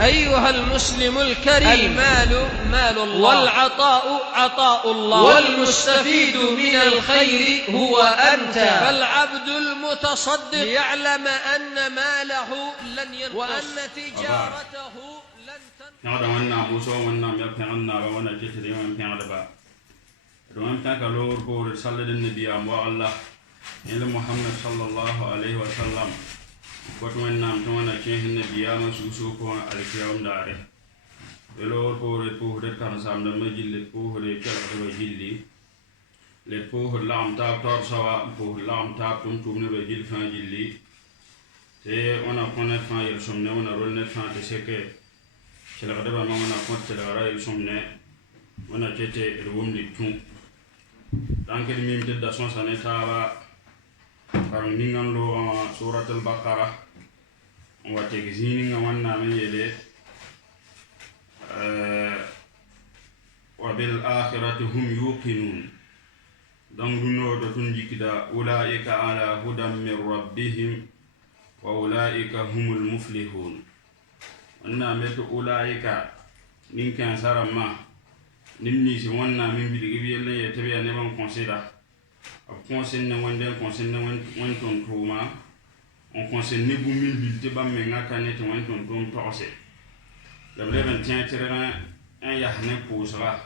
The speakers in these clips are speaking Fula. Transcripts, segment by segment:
أيها المسلم الكريم، المال مال الله، والعطاء عطاء الله، والمستفيد من الخير هو أنت. فالعبد المتصدق يعلم أن ماله لن ينقص وأن تجارته لن تنقص. إلى محمد صلى الله عليه وسلم وتمنى نام تمنى شيخ النبي يا مسوسوكو على اليوم داره لو بور كان سام دم جيل بور كلا جيلي لبور لام تاب تور سوا بور لام تاب توم نبي فان جيلي تي أنا كنت فان يرسمنا ونا رولنا فان تسكى شلا قدر ما أنا كنت شلا رأي يرسمنا ونا كتة الروم لتوم دانك الميم تدا سون سنة تابا Karang ningan lo surat al-Baqarah wa tegzini ngawanna men yele wa bil akhirati hum yuqinun donc duno do tun jikida ulaika ala hudan min rabbihim wa ulaika humul muflihun anna meto ulaika nin kan sarama nimni si wonna min bidigi yele yetabe ne ban consider conseil ne won ton toma on conseil ne bu mil bil te bam me ngaka ne te won ton tom tose le blebe tien terrain un yahne posera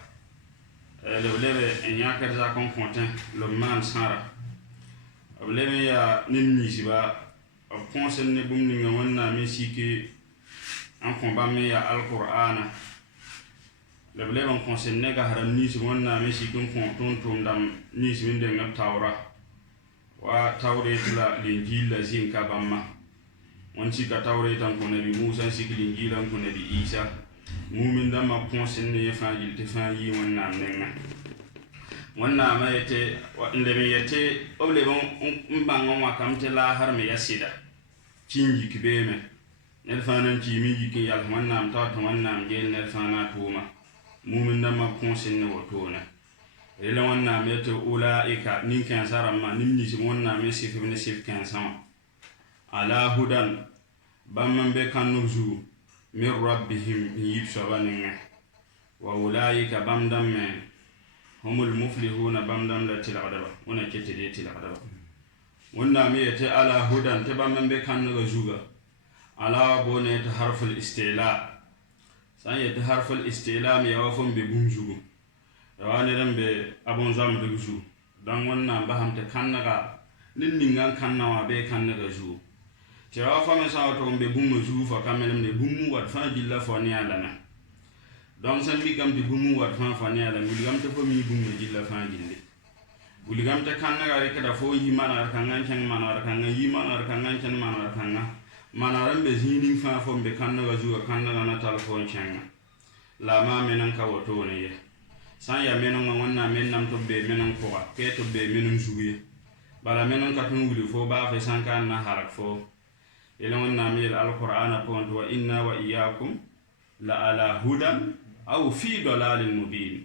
le blebe en yakar za kon fontin le man sara le blebe ya nimni siba conseil ne bu ni wonna me siki en combat me ya alqur'ana le blebe on conseil ne ga haram ni si wonna me siki kon ton dam ni si minde ngap tawra wa tawret la linjil la zin ka bamma on ci ka tawret tan ko nabi Musa siki linjil an ko nabi Isa mumin da ma conseil ne fa jil te fa yi wonna nenga wonna ma yete wa inde me yete o le bon mbango wa kam te la har me yasida cinji kibe me ne fa nan ci mi jiki yal wonna am ta to wonna am gel ne fa na tuma mumin da ma conseil ne wotona ila wonna mete ulaika nin kan sarama nimni si wonna me sif ibn sif kan sama ala hudan bamman be kan nuzu min rabbihim yibshabaninga wa ulaika bamdam me humul muflihuna bamdam la tiladaba wona ketede tiladaba wonna mete ala hudan te bamman be kan nuzuga ala bonete harful istila san yete harful istila mi yawfum be bumjugo wani rambe abon zam de ju dan wannan ba hamta kannaga ninningan kannawa be kannaga ju tewa fa me sa to be bummu ju fa kamelem ne bummu wat fa billa fo ni alana donc san mi gam de bummu wat fa ni alana mi gam te fo mi bummu jilla fa jille buli gam te kannaga rek da fo yi mana kangan chen mana kangan yi mana kangan chen mana kangan mana rambe zinin fa fo be kannaga ju kannaga na telefon chen la ma menan ka woto ne ye san ya menon wonna mennam to be menon ko ke to be menon juye bala menon ka tun wuli fo ba fe san kan na harak fo ila wonna mil alqur'ana pont wa inna wa iyyakum la ala hudan aw fi dalalin mubin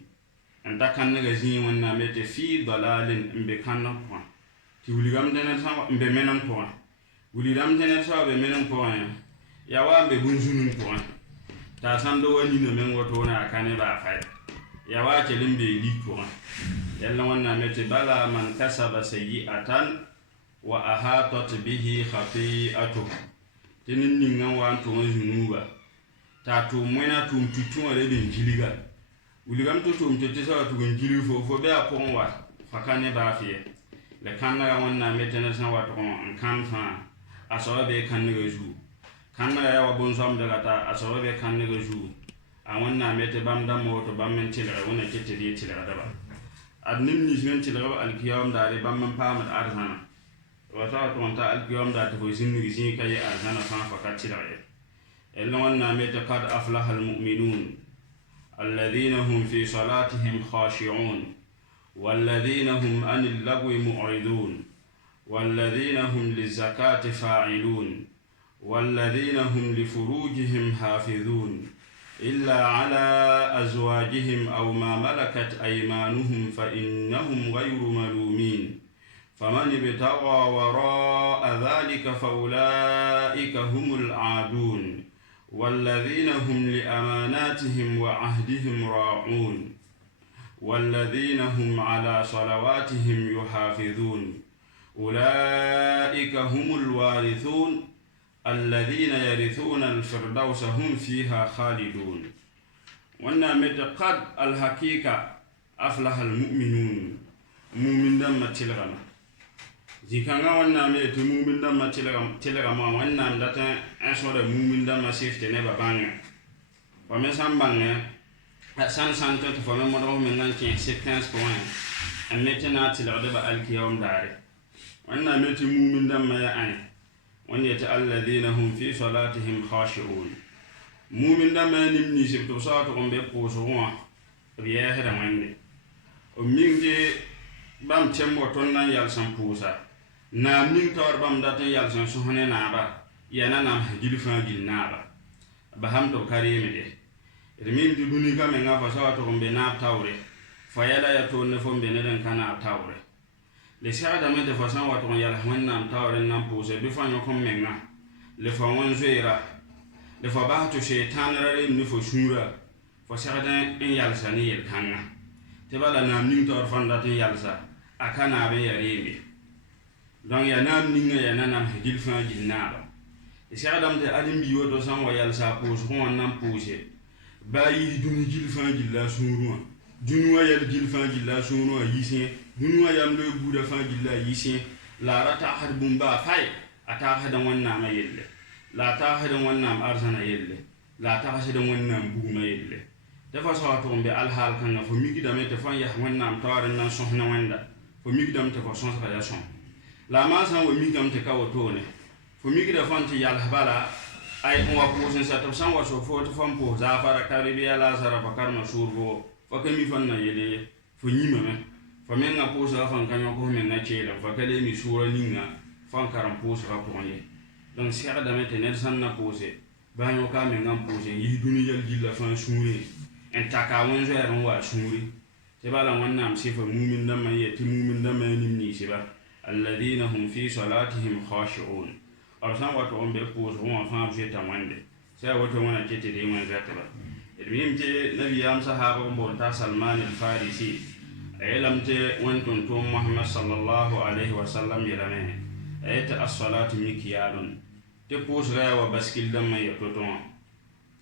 anta kan naga jini wonna mete fi dalalin mbe kanno ko ti wuli gam denen sa mbe menon ko wuli dam denen sa be menon ko ya wa be bunjunun ko ta san do wani no men woto na kane ba fa ya wace limbe likuwa yalla wannan mete bala man kasaba sayyi'atan wa ahatat bihi khati'atu tinin ningan wa to zunuba ta to mena tum tutun re bin jiliga uligam to tum tete sa to gon jili fo be apon wa fakane ba fiye le kanna wannan mete na san wa to an kan fa aso be kan ne ju kanna ya wa bon sam daga ta aso be kan ne ju awonna mete bamdam moto bammen tilra wona kettedi tilra daba adnim ni men tilra alkiyam dare bammen pamad arzana wata to onta alkiyam da to sinni sin kay arzana fa fakatira ella wonna mete qad aflaha almu'minun alladhina hum fi salatihim khashi'un walladhina hum anil lagwi mu'ridun walladhina hum lizakati fa'ilun walladhina hum lifurujihim hafizun إلا على أزواجهم أو ما ملكت أيمانهم فإنهم غير ملومين فمن ابتغى وراء ذلك فأولئك هم العادون والذين هم لأماناتهم وعهدهم راعون والذين هم على صلواتهم يحافظون أولئك هم الوارثون الذين يرثون الفردوس هم فيها خالدون. ونعمت قد الحقيقة أفلح المؤمنون مؤمن دم تلغما زيكانا ونعمت مؤمن دم تلغما ونعمت أشهر مؤمن دم سيفت نبا بانغ ومسان بانغ سان سانتو تفهم مدرو من نانتين 15 بوين أمتنا تلغد بالكيوم داري ونعمت مؤمن دم يأني ونيت الذين هم في صلاتهم خاشعون مؤمن دم نمني سبتو صاتهم بقوسوا بياه دماني ومينجي بام تيمو توننا يالسان بوسا نام نين تور بام داتن يالسان سوهني نابا يانا نام هجيل فانجيل نابا بهم تو كريم دي رمين دي دوني كامي نافا صاتهم بناب تاوري فيالا يتون نفهم بندن كان تاوري لسيا دمي تفاسان واتون يالهون نام تاوري نام بوسا بفان يكم منا لفاون زويرا لفاباتو شيطان راري نفو شورا فسيادة إن يالساني يلكانا تبالا نام نين تور فانداتين يالسا أكانا بي يريمي دون يا نام نين يا نام هجيل فانجيل نابا لسيا دم تي أدم بيو دوسان ويالسا بوس هون نام بوسي باي دوني جيل فانجيل لا سوروا دونوا يال جيل فانجيل لا سوروا يسين دونوا يام لو بودا فانجيل لا يسين لا راتا حد بومبا فاي أتا حد وان نام يلي لا تا حد وان نام أرسنا يلي لا تا حد وان نام بوما يلي dafa sawato be alhal kan fo migi dame te fan ya wonnam tawaren nan sohna wanda fo migi dam te ko son sa ya son la ma san wo migi dam te ka woto ne fo migi da fan te yal habala ay on wa ko sen sa to san wa so fo to fan po za fara karibiya la sara fa karma surgo fo ke mi fan na yele fo nyima me fo men na po sa fan kan ko men na chela fa kale mi sura ninga fan karam po sa ko ye donc si ada me te ne san na pose ba yo ka men ngam pose yi duni yal jilla fan suri en taka wonzo ya ron wa shuri se bala wannan sifa mu'min dan man yati mu'min dan man nimni siba alladhina hum fi salatihim khashi'un arsan wato on be ko so on fa je tamande sai wato wana kete de man zata ba ilmim te nabi am sahaba on ta salman al farisi aylam te wonton to muhammad sallallahu alaihi wasallam yalame ayata as-salatu mikyalun te ko so wa baskil dan man yato to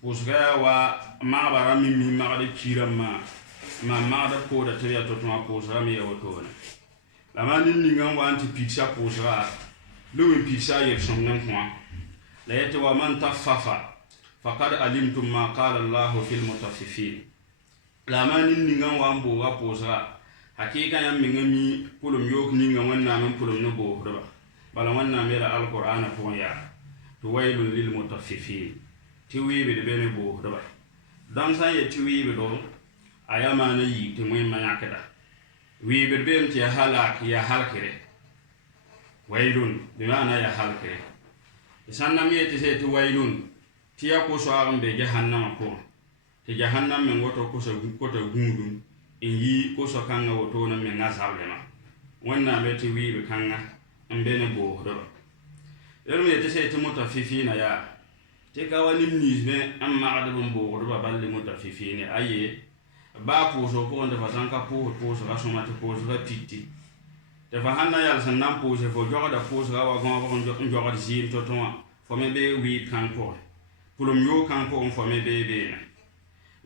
pusga wa mabara mimi magade kirama ma magada ko da tariya to tuma pusga mi yawoto na la mani ninga wanti pizza pusga luwi pizza yer somnan kwa la yata wa man taffafa faqad alimtum ma qala Allah fil mutaffifin la mani ninga wambo wa pusga hakika yam mingami pulum yok ninga wanna man pulum no bo do bala wanna mera alqur'ana ko ya tuwailul lil mutaffifin tiwi be be me bo do ba dan san ye tiwi be do ayama na yi te moy manyakada wi be be ti halak ya halkire wailun bi mana ya halkire sanna mi te se ti wailun ti ya ko so ambe jahannama ko te jahannam men goto ko so ko to gundum in yi ko so kanga woto na men ngasable ma wonna be tiwi be kanga ambe ne bo do ba yerme te se ti mutafifina ya teka wani nizme amma adabun bo do balle mutafifini aye ba po so ko nda fasanka po so rasoma te po so titi te fa hanna yal sanam po se fo joga da po so wa gon joga di zin to fo me be wi kan ko pulum yo kan ko fo me be be na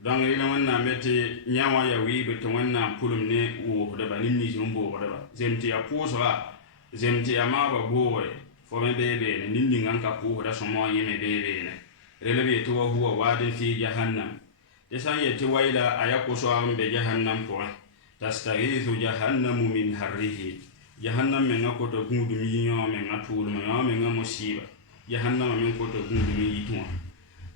donc ina wanna mete nyawa ya wi be to wanna pulum ne wo do ba nimni jum bo do ba zemti ya po so zemti ya ma ba bo fo me be be ne nimni nganka po da so mo yeme be be ne relebe to huwa wadin fi jahannam desan yeti waila ayako so ambe jahannam ko tastaghithu jahannamu min harrihi jahannam men ko to gudu mi nyo men atul men musiba jahannam men ko to gudu mi yitwa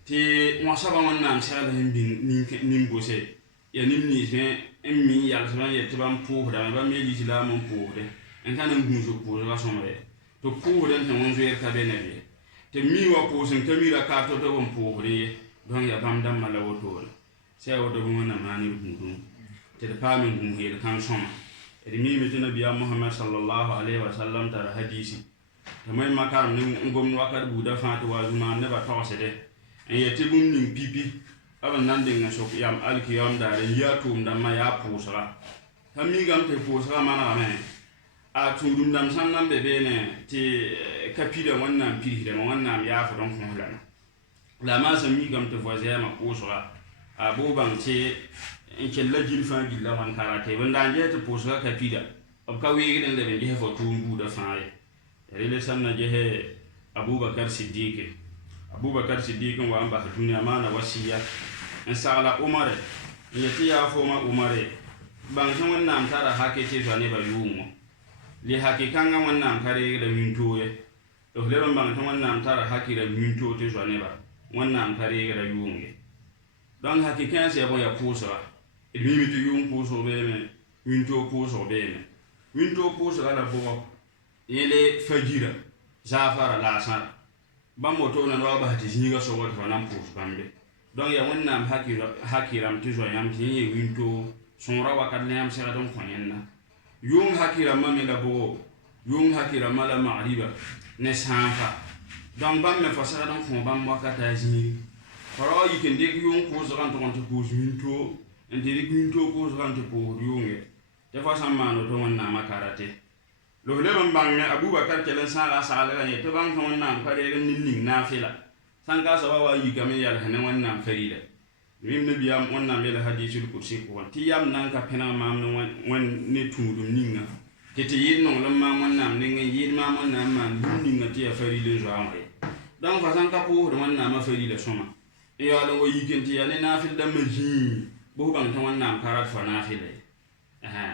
ti mo saba wannan sala nin bose ya nimni se emmi yal so yeti bam po da ba me islam po de en kan nguzo po la so me to po de tan wonzo er ka benebe te mi wa po sen kamira ka to bon po re don ya bam dam mala woto sai woto bon na mani gudu te pa min gum hel kan soma e mi mi nabi muhammad sallallahu alaihi wasallam tar hadisi te mai makaram ni ngom wakar buda fatu wa zuma ne ba tawse de en yeti bum ning pipi aban nan dinga sok yam alkiyam da ya tum da ma ya pusra tammi gam te pusra mana me a tudum dam san nan be bene ti kapida wannan piri da wannan ya fa don kuma la ma san mi gam te voisin ma pusra a boban te en kella jilfa gilla wan karate banda je te pusra kapida ab ka wi gidan da be je fa tumbu da faare rele sanna je he Abubakar Siddiq wa amba dunya mana wasiya en sala Umar yati ya foma Umar ban san wannan tara hake ce zuwa ne ba yumo li hake kan ga wannan kare da minto ye to le ban san wannan tara hake da minto te zuwa ne ba wannan kare da yumo don hake kan sai ba ya pusa ilmi tu yum puso be me minto puso be me minto puso ala bo yele fajira zafara la sara bambo to na ba hati zinga so wat fanam puso bambe donc ya wannan hakiram tu zo yam tin winto sonra wakat ne am sera don konyenna yung hakiram ma me labo yung hakiram ma la ma'riba ne sanfa donc bam me fasara don fon bam wakata zingi faro yiken de yung ko zo kan to ko winto ende winto ko zo kan to ko yunge te fa samano to wannan makarate lo le bam bang Abubakar kelen sala sala ne to bang to wannan kare nin nafila sanka sabawa yi game yal hanan wannan farida mim nabiyam wannan mel hadisul kursi ko ti yam nan ka pena mam wan ne tudum ninga tete yin non lam ma wannan ninga yin ma wannan man ninga ti farida zo amre dan fa sanka ko wannan ma farida soma e ya lo yi kenti ya ne nafil da maji bo ban ta wannan karat fa nafila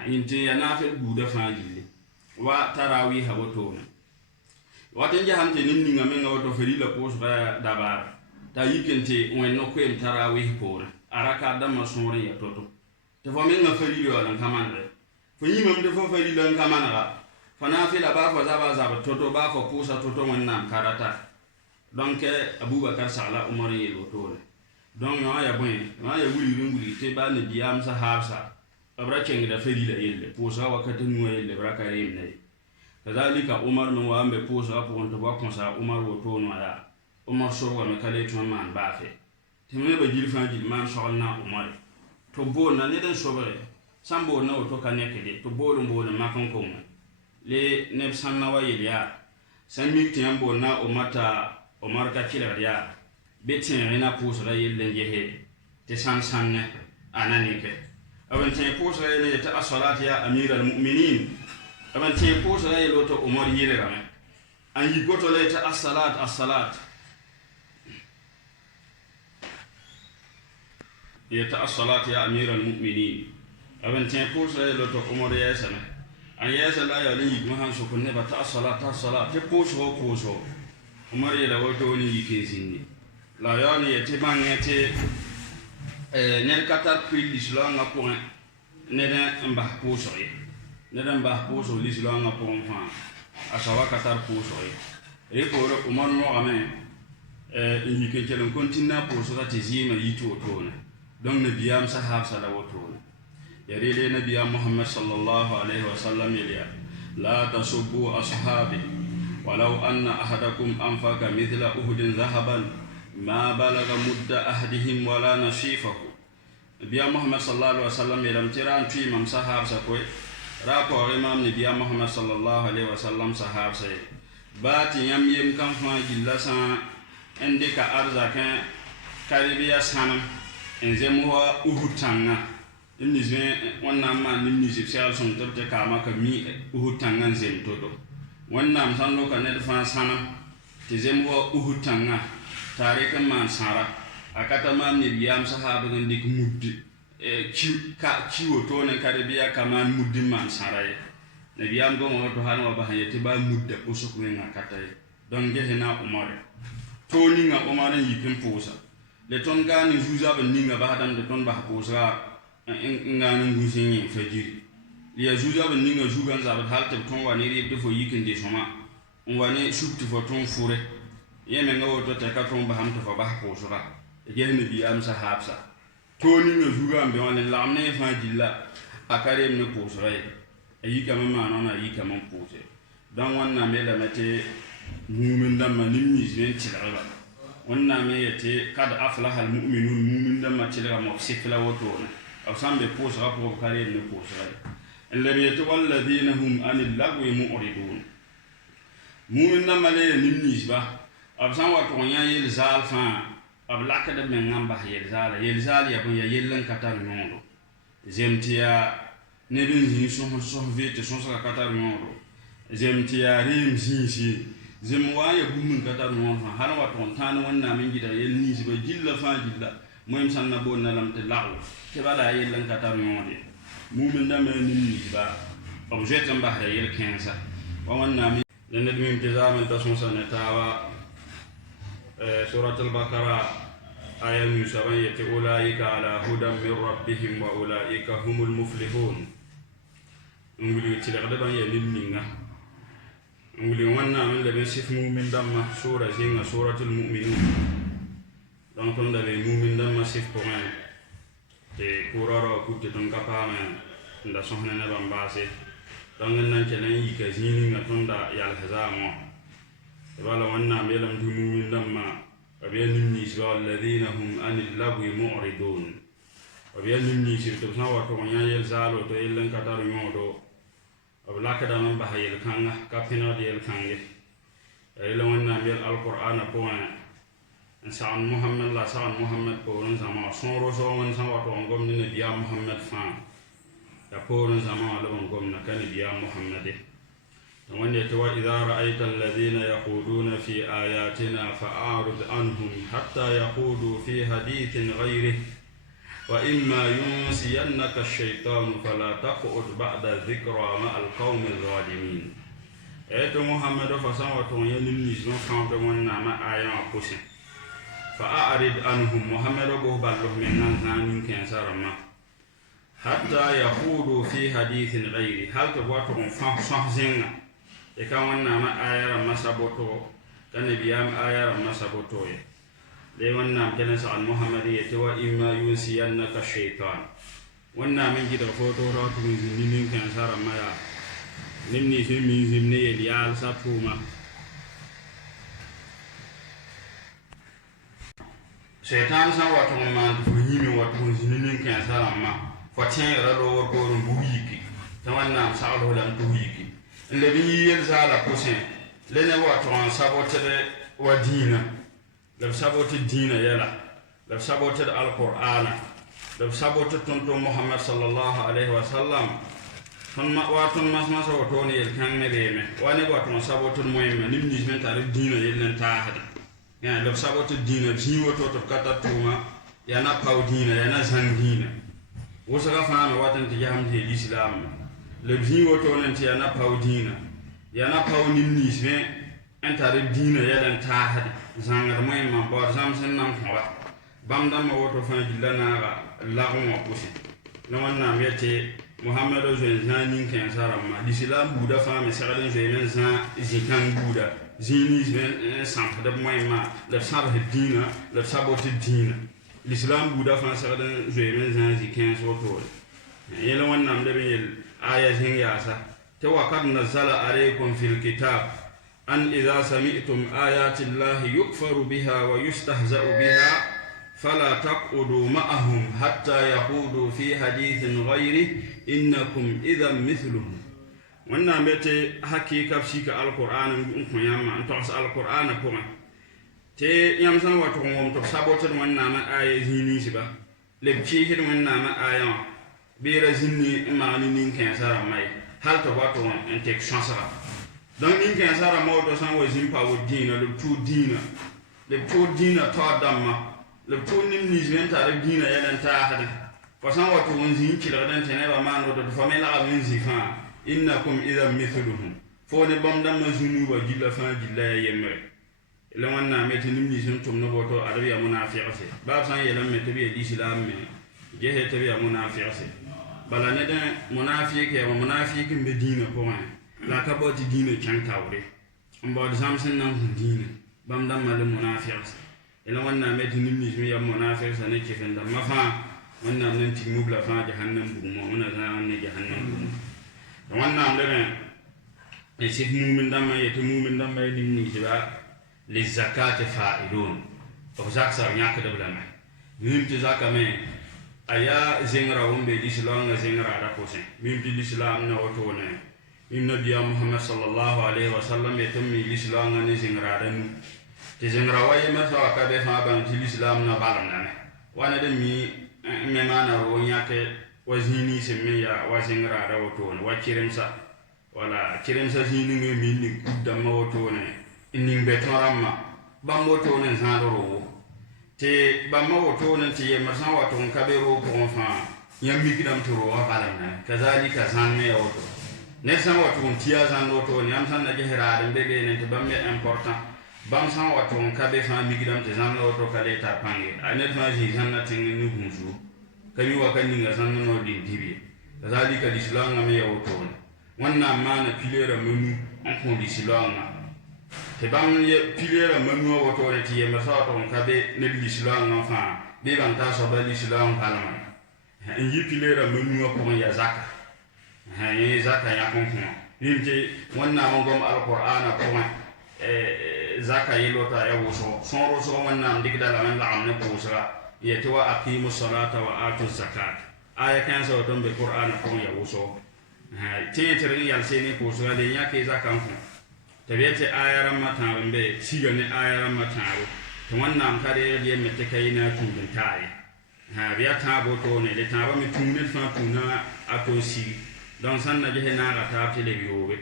inti ya nafil buda fa gille wa tarawih ha wato waten jahamte ninni ngame ngawoto ferila pos ba dabar ta yikente wen no kwem tarawih pora araka dama sore ya toto te fo men nga ferila lan kamana fo yimam de fo ferila lan kamana fa nafila ba fo zaba toto ba fo pusa toto wannan karata donc Abubakar sala Umar yel woto donc no ya bon no ya wuli te ba ne diam sa habsa abra chenga ferila yelle pusa wakati ngoyelle brakarim ne kadhalika Umar no wambe puso hapo wonto bakonsa Umar woto no ya Umar sorwa me kale to man bafe temne ba jilfa jilman sholna Umar to bona ne den sobre sambo na woto kaneke de to bolo mbona makon ko le ne sanna wa ya sanmi tiambo na Umar ka kila ya betin rena puso la yelle jehe te sanne ananike aban te puso ne ta as-salati ya amiral mu'minin aban te posa ya loto Umar yire rame an yi goto le ta as-salat ya ta as-salat ya amiral mu'minin aban te posa ya loto Umar ya sana an ya sala ya li ma han so kunne ba ta as-salat te poso Umar ya loto ni yike sinni la yani ya te bangete ne katat pri l'islam na point ne den mba poso ya nedan ba poso l'islam nga pon fa asawa katar poso e poro Umar no ame yi ke kelen kontinna poso ta tizima yitu otone donc nabiyam sahab sallallahu otone yare le nabiyam Muhammad sallallahu alaihi wasallam ya la tasubbu ashabi walau anna ahadakum anfaqa mithla uhudin dhahaban ma balaga mudda ahadihim wala nasifahu nabiyam Muhammad sallallahu alaihi wasallam ya lamtiran tu imam sahab sa koy rapport imam nabiya Muhammad sallallahu alaihi wasallam sahab say bati yam yem kan fa gilla sa ende ka arzakan karibiya sanam enzem wa uhutanga nimnize wannan ma nimnize sel son tabta kama ka mi uhutanga zem todo wannan san lo kan fa sanam tizem wa uhutanga tare kan man sara akata ma nabiya sahaba ndik muddi kiwo to ne karibiya kaman muddin man saraye nabiyam go mo to hanwa ba hayati ba mudda usuk ne ngakataye don jehena Umar to ni nga Umar yikin posa le ton gani juza ba ninga ba hadan de ton ba posa ngani ngusinyi fajiri ya juza ba ninga jugan za ba halte ton wani ri de fo yikin de soma wani shubti fo ton fure yeme ngawo to ta ka ton ba hamta fo ba posa jehena biyam sahabsa toni ne juga ambe wala lamne fa dilla akare ne posray ayi kama manona ayi kama pose dan wannan me da mate mumin dan manim ni zen tilaba wannan me yace kad aflaha almu'minun mu'min da ma tilga mo sifla woto aw sambe posra ko kare ne posra alladhi yatu walladhina hum anil lagwi mu'ridun mu'min da male nimnis ba ab san wato nya yel zal fa ab lakada men ngamba yel zal ya ko ya yellan katar nondo zemtia ne dun zi so vite so katar nondo zemtia rim zi zem waya bumun katar nondo har wato tan wannan min gida yel ni ba jilla fa jilla moyim sanna bon nalam te law ke bala yellan katar nondo mu'min da men nimnis ba objet ba yel kensa wa wannan min لأن من انتظام تصمص نتاوى سورة البقرة آية مسابية أولئك على هدى من ربهم وأولئك هم المفلحون نقول تلقدبا يلمنا نقول وانا من لبن سفمو من دم سورة زينة سورة المؤمنون دون تند المؤمن دم سف قرآن كورارا كنت تنكفا من دا سهنا نبان باسي dangan nan kenan yi ka zini na tunda ya alhazama wala wannan melam dumumin damma abiyanin ni swa alladhina hum anil lagwi mu'ridun abiyanin ni sir to sawa to nya yel zalo to yellen kataru ngodo ablaka da man bahayel kanga kapina de yel kange ayla wannan bel alquran ko sa'an muhammad la sa'an muhammad ko ron sama sonro so won sawa to ngom ni biya muhammad fa يقول زمان لهم قمنا كان يا محمد وأن يتوى إذا رأيت الذين يقودون في آياتنا فأعرض عنهم حتى يقودوا في حديث غيره وإما ينسينك الشيطان فلا تقعد بعد الذكرى مع القوم الظالمين أيت محمد فسوى ينمي زمان كانت مع آيات قسم فأعرض عنهم محمد بوبا له من نان كان سارما حتى يخوضوا في حديث غيري هل تبغون فحزنا إذا وانا ما آير ما سبوتو كان بيام آير ما سبوتو لوانا كان سأل محمد يتوى إما ينسينك الشيطان وانا من جد فوتو راتو من كان سار ما يا نمني في من زمني اليال ساتوما شيطان سواتو ما تفهمي واتو زمني كان سار ما فتين رلو ورقور بويكي تمنى سعله لم تويكي الذي يلزال قسم لنا واتوان سابوت ودينا لو سابوت الدين يلا لو سابوت القرآن لو سابوت تنتو محمد صلى الله عليه وسلم ثم واتون ما سوتوني الكان نبيمه وانا واتون سابوت المهم نمنيش من تعرف دين يلن تاهد يعني لو سابوت الدين بسيوتو تبكتا توما يانا باو دين يانا زن دين وسغا فانا واتن تجام دي الاسلام لبزي وتونن تي انا باو دينا يا نا باو نيس مي انت ري دينا يدن تاهد زانغر موي ما بور زامسن نام خوا بام دام وتو فان جلنا لاغون وكوسي نوانا ميتي محمد زين كان سارما الاسلام بودا فام سغدن زين زان زيكان بودا زيني زين سانت دب موي ما لبسار الدين لبسابوت الدين الإسلام بودا فانسا دن زويمن زانزي كان سوتول يلا ونام دبن الآية هنياسا توقد نزل عليكم في الكتاب أن إذا سمعتم آيات الله يكفر بها ويستهزأ بها فلا تقعدوا معهم حتى يخوضوا في حديث غيره إنكم إذا مثلهم ونام بيتي حقيقة بشيك القرآن نكون ياما أن تعصى القرآن كما te yam san wato ngom to saboter wanna ma aya zini siba le chi hid wanna ma aya bira zinni ma ni nin kan sara mai hal to wato en tek chansa donc nin kan sara mo do san wa zin pa wo dina le tu dina ta damma le tu nim ni zen ta re dina yalan ta hada fa san wato won zin ki la dan tene ba ma no do fa me la min zifa innakum idha mithluhum fo ne bam dam ma zunu ba jilla fa jilla yemre إلا وانا ميت نمني سنتم نبوتو عربية منافعة باب سان يلم تبي الإسلام جه تبي منافعة بلا ندا منافق يا منافق بدينه كمان لا كبوت دينه كان تاوري أم بعد زامسن نام دينه بام دام مال منافعة إلا وانا ميت نمني سمي منافع سنة كيفن دام ما فا وانا ننتي مبلا فا جهنم بوما وانا زمان جهنم بوما وانا مدرن يسيف مؤمن دام يتمؤمن دام يديني سبا للزكاة فاعلون b zak sa yãkdb lame mim tɩ zakame a yaa zẽngra wẽn be lislaangã zẽngraada pʋsẽ mim tɩ lislaam ne wotone mim nabiya mohamad sallallahu alaihi wasallam ye tɩ m mi lislaangã ne zẽngraada nu tɩ zẽngra wa yembr sã wa ka be fãa bãng tɩ lislaam na balemdame wa ned n mi me maana ro yãk wa zĩig ninsẽ me ya wa zẽngraada wotone wa kɩremsa wala kɩremsa zĩig ning mi ning kub dãmbã wotone n ning be tõr rãmbã bãmb wotone n zãad roo tɩ bãmbã wotone tɩ yembr sã n wa tɩg n ka be roo pʋgẽ fãa yãmb mikdame tɩ roogã balemdame kazalika zãn me ya woto ned sã n wa tʋg n tɩ yaa zãnd wotone yãmb sãn na ges raad n be beene tɩ bãmb me important bãmb sã n wa tʋg n ka be fãa mikdame tɩ zãnd la woto ka le tar pãnge a ned fãa zĩig zãnd na tẽng ne gũusu ka mi wa ka ninga zãnd na nao dɩn dib ye kazalika lislaangã me ya wotone wẽnnaam maana pileerã manu n kõ lislaangã tɩ bãmb pileerã manu a wotone tɩ yembr sã wa tʋg n ka be ned lislaangã fãa bɩ bãmb taa soaba lislaam kalmã n yi pileerã manu wã pʋgẽ ya zaka yẽ zaka yãk n kõa rĩm tɩ wẽnnaam n gom alqur'ana pʋgẽ zaka yɩlota ya wʋsgo sõor wʋsgo wẽnnaam dɩgda lame n lagem ne pʋʋsga yetɩ wa aqimu salata wa atu zakat aya kãensã woto n be qur'ana pʋgẽ ya wʋsgo tẽe tɩ d n yalse ne pʋʋsga le yãk y zaka n kõ tɩ b yetɩ aya rãmbã tãab n be siga ne aya rãmbã tãabo tɩ wẽnnaam ka reegd yemme tɩ ka yɩ na a tũud n taa ye b yaa tãab wotone le tãabã me tũu ned fãa tũuna a to sig donc sãn na ges naaga taab tɩ leb yoobe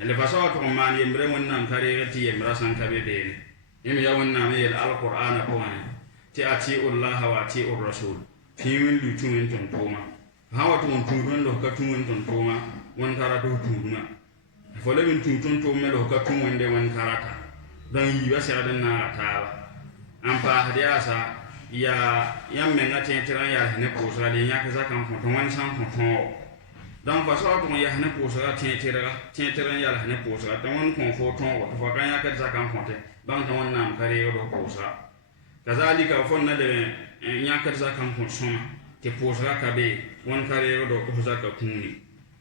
le fa sa wa tʋg n maan yembre wẽnnaam ka reegd tɩ yembrã sãn ka be beene yẽ me ya wẽnnaam n yel alqur'ana pʋgẽ tɩ atiu llaha wa atiu rasul tɩ wẽn lu tũ wẽn tʋm tʋʋma sã wa tʋg n tũud wẽn los ka tũ wẽn tʋm tʋʋma wẽn ka rat f tũudmã fo leb n tũ tʋm tʋʋm me los ka tũ wẽnde wẽn ka rata dõn yiibã segd n naaga taaba n paasd yaasa yaa yãmb menga tẽ tɩ rãn yals ne pʋʋsga le yãk zakã n kõ tɩ wẽnd sã n kõ tõogo donc fa sa wa tʋg n yas ne pʋʋsga tẽ tɩ rãn yals ne pʋʋsga tɩ wẽnd kõ fo tõogo tɩ fa ka yãkd zakã n kõ tɩ bãng tɩ wẽnnaam ka reegd f pʋʋsga kazalika fo na leb n yãkd zakã n kõ sõma tɩ pʋʋsga ka be wẽnd ka reegd f zaka kũuni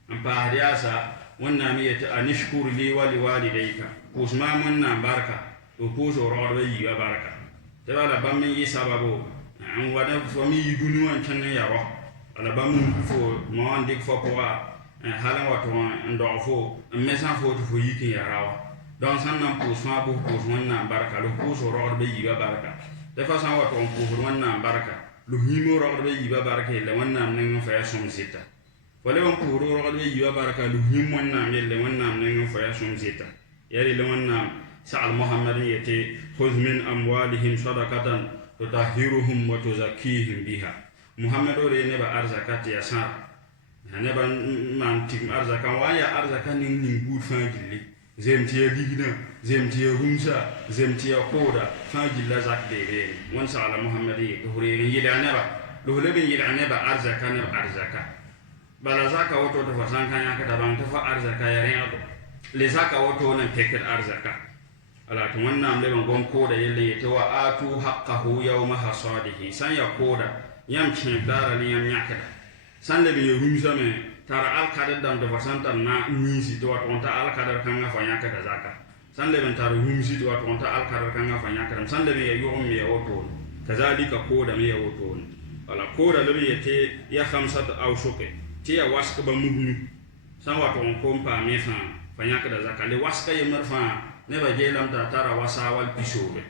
n paasd yaasa wẽnnaam yetɩ anishkur li wa liwalidayka pʋʋs maam wẽnnaam barka tɩ f pʋʋs f rogdbã yiibã barka tɩ bala bãmb n yɩ sababo n wa ne fo mi yi dũni wã n kẽng n ya rɔ wala bãmb n fo ma wã n dɩk fo pʋga hal n wa tʋg n dɔg fo n me sã fo tɩ fo yik n ya ra wa donc sãn na n pʋʋs fãa bʋs pʋʋs wẽnnaam barka la f pʋʋs f rogdbã yiibã barka tɩ fa sã n wa tʋg n pʋʋsd wẽnnaam barka la f yĩm rogdbã yiibã barka yella wẽnnaam ning n fa ya sõm zɩta fo leb n pʋʋsd rogdbã yiibã barka la f yĩm wẽnnaam yelle wẽnnaam ning n fa ya sõm zɩta ya rel wẽnnaam سعد محمد يتي خذ من أموالهم صدقة تطهرهم وتزكيهم بها محمد وري نبا أرزكات يا سار نبا من تيم أرزكا ويا أرزكا نين بود فانجلي زمتي دينا زمتي رومسا زمتي قودا فانجل زاك ديرين وان سعد محمد يتوري يدع نبا لو لبن يدع نبا أرزكا نبا أرزكا بلا زكا وتو تفسان كان يكتا بان تفا أرزكا يرين لزكا وتو نتكر أرزكا ala to wannam le gon koda yelle to wa atu haqqahu yawma hasadihi san ya koda yam chin dara ni yam nyakada san le be rumsa me tara al kadar dam de fasanta na nisi to wa tonta al kadar kanga fa nyakada zaka san le ben tara rumsi to wa tonta al kadar kanga fa nyakada san le be yum me woto kazalika koda me woto ala koda le yete ya khamsat aw shuke ti ya waska ba mugnu san wa ton kompa me fa nyakada zaka le waska yemar fa neba jeelam ta tara wa sawal pisobe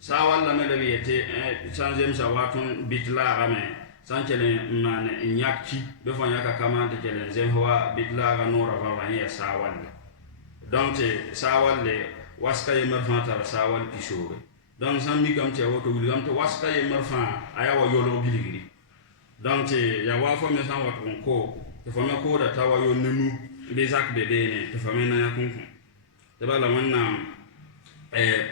sawal la mele yete sanjem sawatun bitla game sankele mane nyakci be fa nyaka kamante kele zemwa bitla ga nora va ya sawal donc sawal le waska yemar fa tara sawal pisobe donc sammi kam te woto wuli kam te waska yemar fa aya wa yolo biligri donc ya wa fo me san watun ko te fo me ko da tawa yo nenu be zak be bene te fo me na yakun tebala wẽnnaam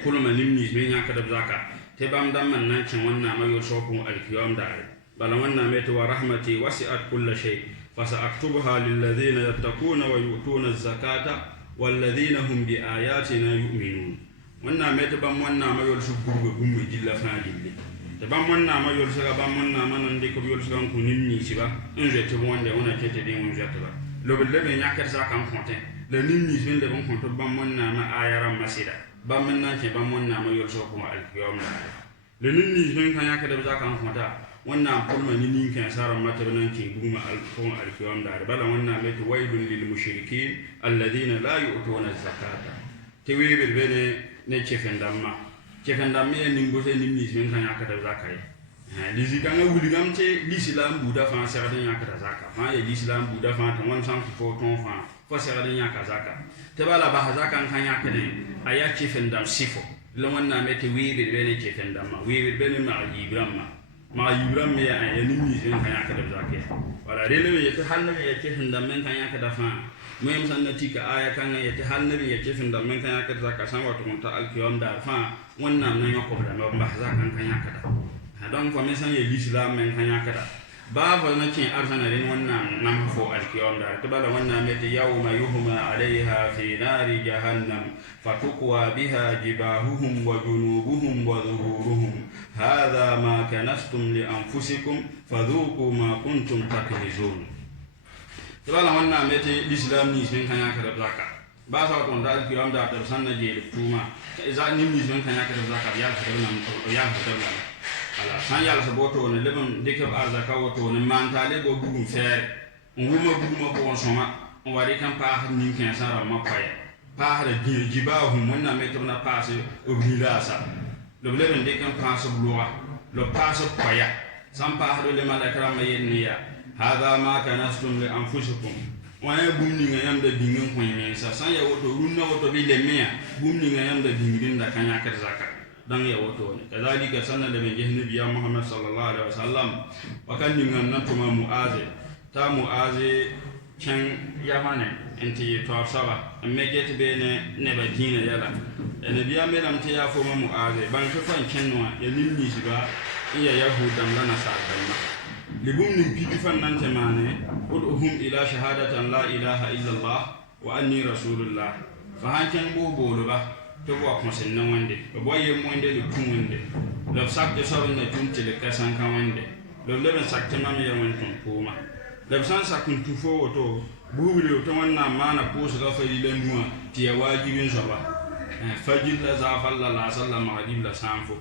kulma nimnis me yãkd b zaka tɩ bãmb dãmb n na n kẽ wẽnnaamã yol-soapẽ alkiyaam daare bala wẽnnaam yetɩ wa rahmati wasi'at kulla shay fa sa aktubha lilladhina yattaquna wa yu'tuna az-zakata walladhina hum bi ayatina yu'minun wẽnnaam yetɩ bãmb wẽnnaamã yol-sg gurga bũmb gilla fãa gilli tɩ bãmb wẽnnaamã yolsga bãmb wẽnnaamã nan dɩk b yolsga n kõ nim-niisba n zoe tɩ b wẽnde wẽna ket tɩ dẽ wẽn zoɛtba lobd leb n yãkd zakã n kõtẽ la nim-niis bẽn leb n kõ tɩ bãmb wẽnnaamã aya rãmbã sɩda bãmb n na n kẽ bãmb wẽnnaamã yolsg kõ alkiyaam daare le ni men kan yaka da zaka an fata wannan kulma ni kan saran mata nan kin guma alqon alqiyam da bala wannan mai wailul lil mushrikin alladhina la yu'tuna zakata te webe bene ne chefendamma me ni ngote ni men kan yaka da zaka yi lisi kan wuli gamte l'islam buda fa sera de yaka da zaka fa ya l'islam buda fa tan wan san ko ton fa sera de yaka zaka te bala ba zaka kan yaka de aya chefendam sifo le wannan mai te webe bene chefendamma webe bene ma Ibrahim ya ni men kan yaka da zaka wala rele ya ta hanne ya chefendam men kan yaka da fa moyem sannati ka aya kan ya ta hanne ya chefendam men kan yaka da zaka san wato ta alkiyam da fa wannan nan yako da ba zaka kan yaka da donc comme ça y l'islam men kan yakada ba fa na cin arsana rin wannan nan fo alkiyam da to bala wannan mete yawma yuhma alaiha fi nari jahannam fatukwa biha jibahuhum wa junubuhum wa zuhuruhum hadha ma kanastum li anfusikum fadhuqu ma kuntum taknizun to bala wannan mete l'islam ni men kan yakada zaka ba sa to da alkiyam da sanna je tuma za ni men kan yakada zaka ya ta ala san yalla sa boto ne lebam dikab arzaka woto ne mantale go bugum fer nguma ko soma on wari kan pa ni kan sara mapaya pa ha jibahu monna metona passe obilasa le lebam dikam passe bloa le passe paya sam pa ha le malakara mayniya hada ma kanastum li anfusikum wa ya bumni ngam da dingin ko yin sa san ya woto runna woto bi le meya bumni ngam da dingin da kan yakar zakat dan ya wato ne kazalika sannan da mai jihnabi ya Muhammad sallallahu alaihi wasallam wakan dingan nan tuma muaze can yamane enti to saba megete be ne ba dina yala ene biya me lam te ya fo ma muaze ban ko fan kenwa ya limni shiga iya yahudan lana sa kalma libum ni pidi fan nan te mane udhum ila shahadatan la ilaha illa allah wa anni rasulullah fa hanken bo bolo ba to wa ko sen nan wande bo ye monde le tunwande le sakte so na tunti le kasan kan wande le sakte mam ye won ton kuma le san sakun tu fo to buwile to wanna mana ko so ga fa ile nuwa ti ya wajibin so ba fajil la za falla la sallama hadib la sanfo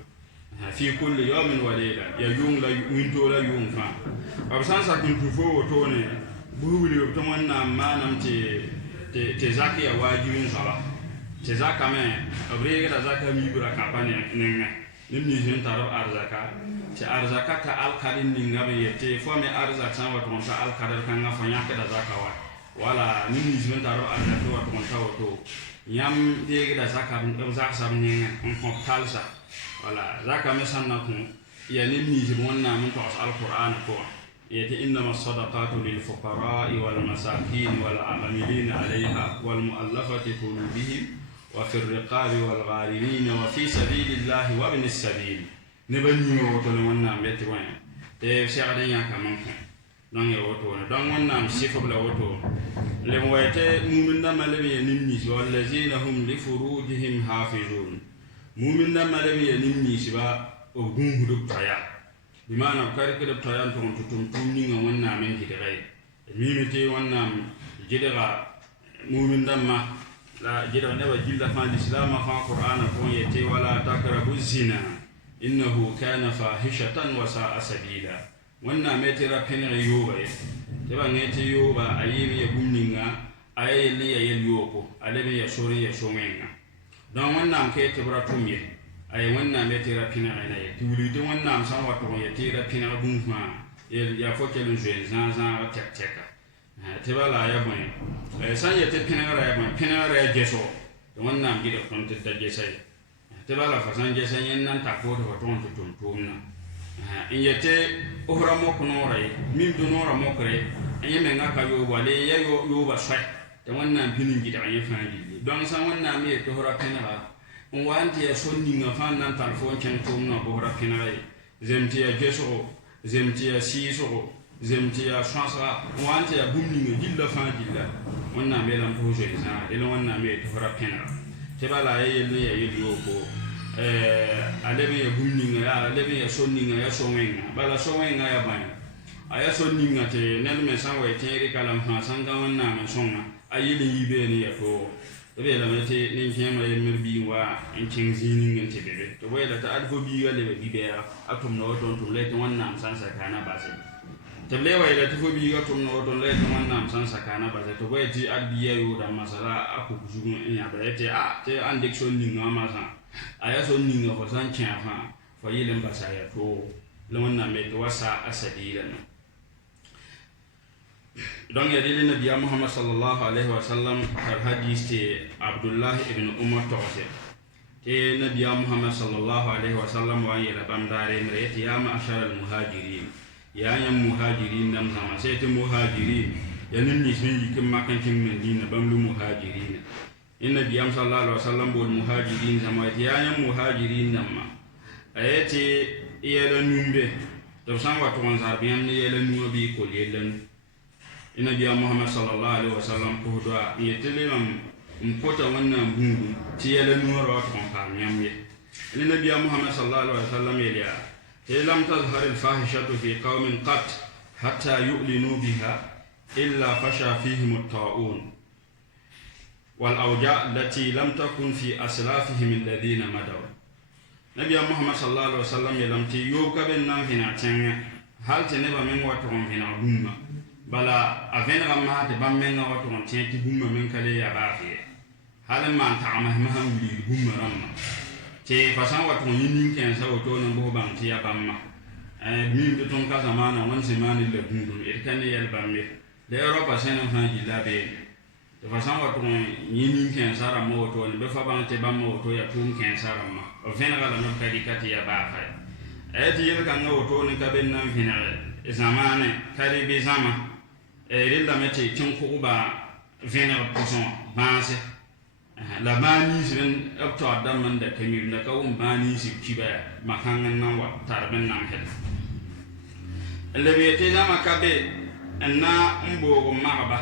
fi kulli yawmin wa layla ya yung la winto la yung fa ab san sakun tu fo to ne buwile to wanna mana te zaki ya wajibin so ba te zaka me abrege da zaka mi bura kampanya nenga nimni jin tarab arzaka te arzaka ta alqadin ninga be yete fo me arzaka san wato ta alqadar kan ga fanya ka da zaka wala nimni jin tarab arzaka wato ta wato yam dege da zaka dum zaka sam nenga on ko talsa wala zaka me sanna kun ya nimni jin wannan mun ta alquran ko yete innama sadaqatu lil fuqara wal masakin wal amilin alaiha wal muallafati qulubihim وفي الرقاب والغارمين وفي سبيل الله وابن السبيل نبني وتو لمنا ميت وين te shagade nya kaman ko don ya woto don wannan sifa bla woto le moyete mu'min da malabi nimni wallazina hum li furujihim hafizun mu'min da malabi nimni shiba o gungudu taya bimana karike da taya to tutum ni nga wannan men kidai mimite wannan jidara mu'min da ma la jida ne ba jilla fa islam fa qur'ana ko yete wala takrabu zina innahu kana fahishatan wa sa'a sabila wannan metira penere yoba te ba ngete yoba ayibi ya gumninga ayeli ya yoko alebe ya sori ya shomenga dan wannan ke te bratumye ay wannan metira penere na yete wuli de wannan san wato yete ra penere bumma ya fokelu zan wa tek te bala ya bon san yete penere ya bon penere ya jeso wannan gida konte da jesai te bala fa san jesai yen nan ta ko to tumna in yete ohra mo kono rai min do nora mo kre en men ga yo wale ya yo ba sai te wannan binin gida an yafa gidi don san wannan me to hora penere on wanti ya sonni nga fa nan ta fo ken tumna bo hora penere zemti ya jeso zemti ya siso zemti ya chansa wanti ya bumni nga dilla fa dilla wannan me lam to je sa ele wannan me to hora penere te bala ye ne ya yo ko alebe ya bumni nga alebe ya sonni nga ya somenga bala somenga ya ban aya sonni nga te nel me san wa te ri kala fa san ga wannan me sonna ayile yibe ne ya to be la mate nin kema e merbi wa en cin zini ngin te bebe to wayla ta adfo bi ga le be be atum no ton to le to wannan san sakana ba sai to le wayla to bi ga tum no ton le to wannan san sakana ba sai to way ti adbiya yo da masala aku jugun en ya ba te te andexon ni ngama san aya so ni ngo san chen fa fa yelen ba sai to le wannan me to wasa asadila no donc il y a le Nabi Muhammad sallallahu alayhi wa sallam par hadith te Abdullah ibn Umar tawse te Nabi Muhammad sallallahu alayhi wa sallam wa yela bandare mrete ya ma'ashar al muhajirin ya yan muhajirin nam sama sai te muhajirin ya ninni sun yikin makancin Madina bamlu muhajirin in Nabi sallallahu alayhi wa sallam bol muhajirin sama ya yan muhajirin nam ma ayati yela numbe to san wa to zarbiyan yela nubi ko yelan ina biya Muhammad sallallahu alaihi wasallam ko do yetele mam mpota wannan bungu ti yele nuoro ko kan yamye ina biya Muhammad sallallahu alaihi wasallam yeliya lam tazhar al fahishatu fi qaumin qat hatta yu'linu biha illa fasha fihim at-ta'un wal awja' allati lam takun fi aslafihim alladhina madaw nabiya Muhammad sallallahu alaihi wasallam yelam ti yoka ben nan hina tanga hal te ne ba men wato on hina bunga bala avenra ma te bammenga wato on tienti bumma men kale ya baafi halan man ta'ama ma han wuli bumma ramma te fasan wato yinin ken sa wato non bo bam ti ya bamma min de ton ka zamana won semani le bundu e kan yel bamme de europa senen han jilla be de fasan wato yinin ken sa ramma wato be fa ban te bamma wato ya tun ken sa ramma o venra la non kadi kati ya baafa ti yel kan wato ne ka ben nan fina zamane kadi be zama rilla mete tin ko ba vener poson banse la bani sin upto adam man da kamir da ka bani si kiba makangan nan wa tarben nan hel le bete na makabe anna mbo maraba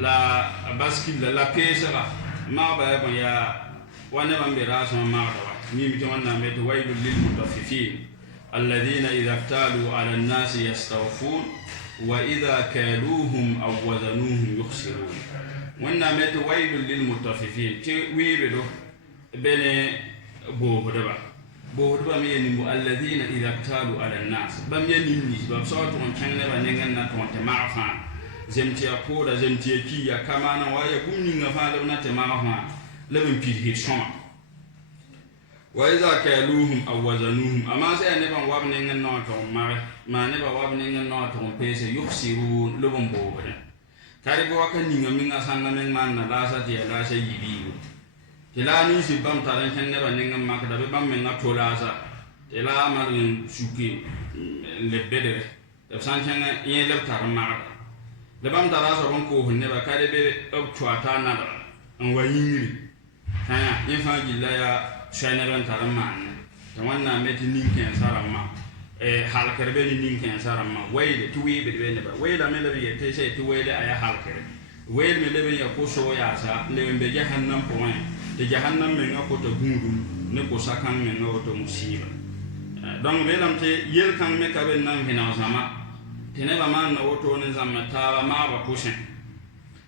la baskil la pesera maraba ya wana bambira so maraba ni mi tawanda mete waylul lil mutaffifin alladhina idha iktalu ala an-nasi yastawfun وإذا كالوهم أو وزنوهم يخسرون وإنما ويل للمطففين ويردوا بين بوهدبا مينمو الذين إذا اكتالوا على الناس بم ينمي بصوت وانشان لبا نغنى تونت معفا زمتي أقودا زمتي كيا كمانا ويا بمني غفا لبنا تمعفا لبن بيهيد شما وإذا كالوهم أو وزنوهم أما سينبا وابنين النوتهم ما نبا وابنين النوتهم بيس يخسرون لبن بوبنا كاربوا وكان نيغا سانا من مان لاسا تي لاسا يبيو تلاني سي بام تارن كان نبا نيغا ماكدا بام من تولاسا تلا مارين سوكي لبدر تسان كان ين لبتار ماكدا لبام تاراسا بنكو نبا كاربي اب توتا نادا ان وينري ها يفا جلايا شاينران تارمان توانا متي نينكن سارما halkarbe ni ninken sarama wayde tuwi be be neba wayda me lebe yete sey tuwede aya halkare wayde me lebe ya ko so ya sa lebe be jahannam point de jahannam me ngako to gungu ne ko sakan me ngako to musiba donc be lam te yel kan me kabe nan hina sama teneba man na woto ne zamma tawa ma ba kusen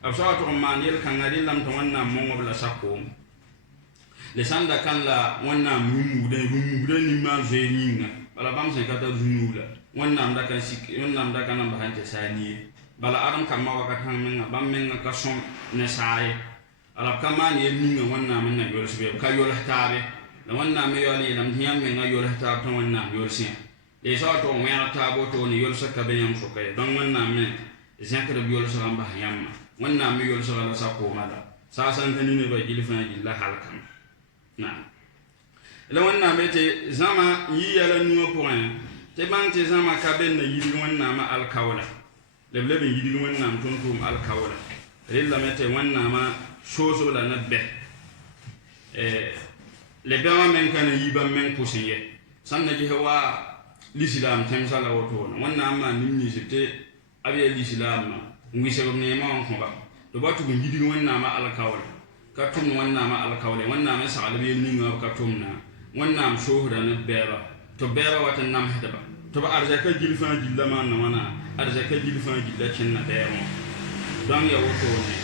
absa to man yel kan ngari lam to wanna mo ngobla sakko le sanda kan la wanna mumu de ni ma zeninga bala bam sen kata zunula wannan da kan sik wannan da kan ba hante sani bala adam kan ma wakat han men bam men ka son ne sai ala kaman ye ninga wannan men na yol sebe ka yol hatabe la wannan me yol lam hiyam men na yol hatabe to wannan yol sin e so to men tabo to ni yol sakka be yam so kay don wannan men zakra bi yol so ba yam wannan me yol so la sakko mala sa san tan ni ba jilfa jilla halkan na la wannan mete zama yiyala nuwa point te banti zama kaben na yidi wannan ma alkawla leblebe yidi wannan tuntum alkawla rilla mete wannan ma soso la nabbe le bama men kan yiba men kusiye sanna je wa l'islam temsa la woto wannan ma nimni site abiya l'islam ngi sebe ne ma on ko ba to batu yidi wannan ma alkawla katum wannan ma alkawla wannan ma sa albi ninga katum na wannan shohra na bera to bera watan nam hadaba to ba arzaka jilfan jillama na wana arzaka jilfan jillacin na daya mo don ya wato ne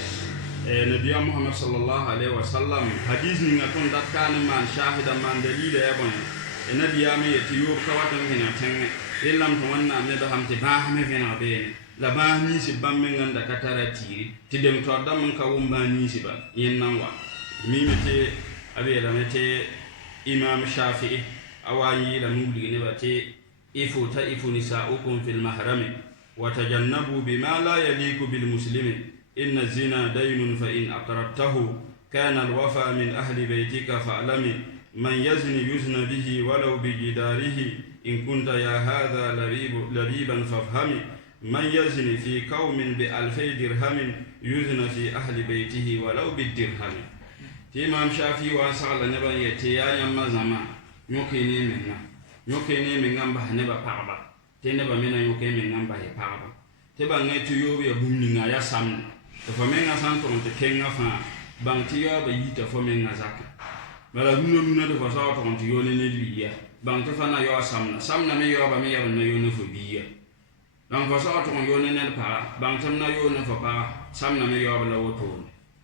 نبي محمد صلى الله عليه وسلم حديث نكون دات كان من شاهدا من دليل يبون النبي امي تيوب كواتم هنا تن لم تمنى ندهم تباه مفينا بين لباني سبام من عند كتارتي تدم تودم من كوم باني سبا ينوا ميمتي أبي لمتي إمام الشافعي أواني لمولي نبتي إفو نساؤكم في المحرم وتجنبوا بما لا يليق بالمسلم إن الزنا دين فإن أقررته كان الوفى من أهل بيتك فاعلمي من يزني يزن به ولو بجداره إن كنت يا هذا لبيبا فافهمي من يزني في قوم بألفي درهم يزن في أهل بيته ولو بالدرهم إمام شافعي وصال نبا يتيا يما زمان يوكيني منا به نبا باربا تنبا منا يوكيني منا به باربا تبا نيتو يوبي بومنينا يا سامن تفهمنا سانتون تكينغا فا بانتيا بيتا فهمنا زكي bala nuna de fasawa to konti yone ne biya bang te fana yo samna me yo ba me yo na yo ne fo biya bang fasawa to yone ne pa bang tamna yo ne fo pa samna me yo bala woto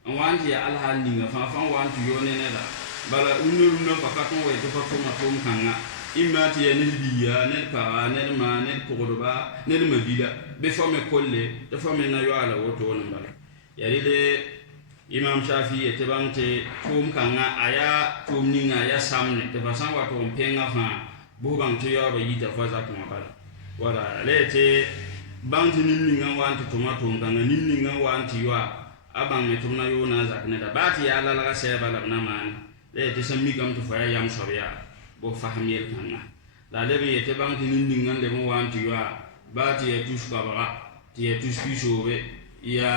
an wanti ya alhal ninga fa wanti yone ne da bala nuna fa ka to we to fa to ma to kanga imati ya ne biya ne pa ne ma ne ko do ba ne ma biya be fo me kolle de fo me na yo ala woto ne bala yari de Imam Shafi ete bangte tum kanga aya tum ninga ya samne te fasan wa tum penga fa bu bang to yo ba yita fa za kuma bala wala lete bangte ninga wanti tomato kanga ninga wanti wa abang me tumna yo na za ne da bati ya la se bala na man lete sammi gam to fa yam sobiya bo fahmiyel kanga la lebe ete bangte ninga le mo wanti wa bati ya tus ka ba ti ya tus pisobe ya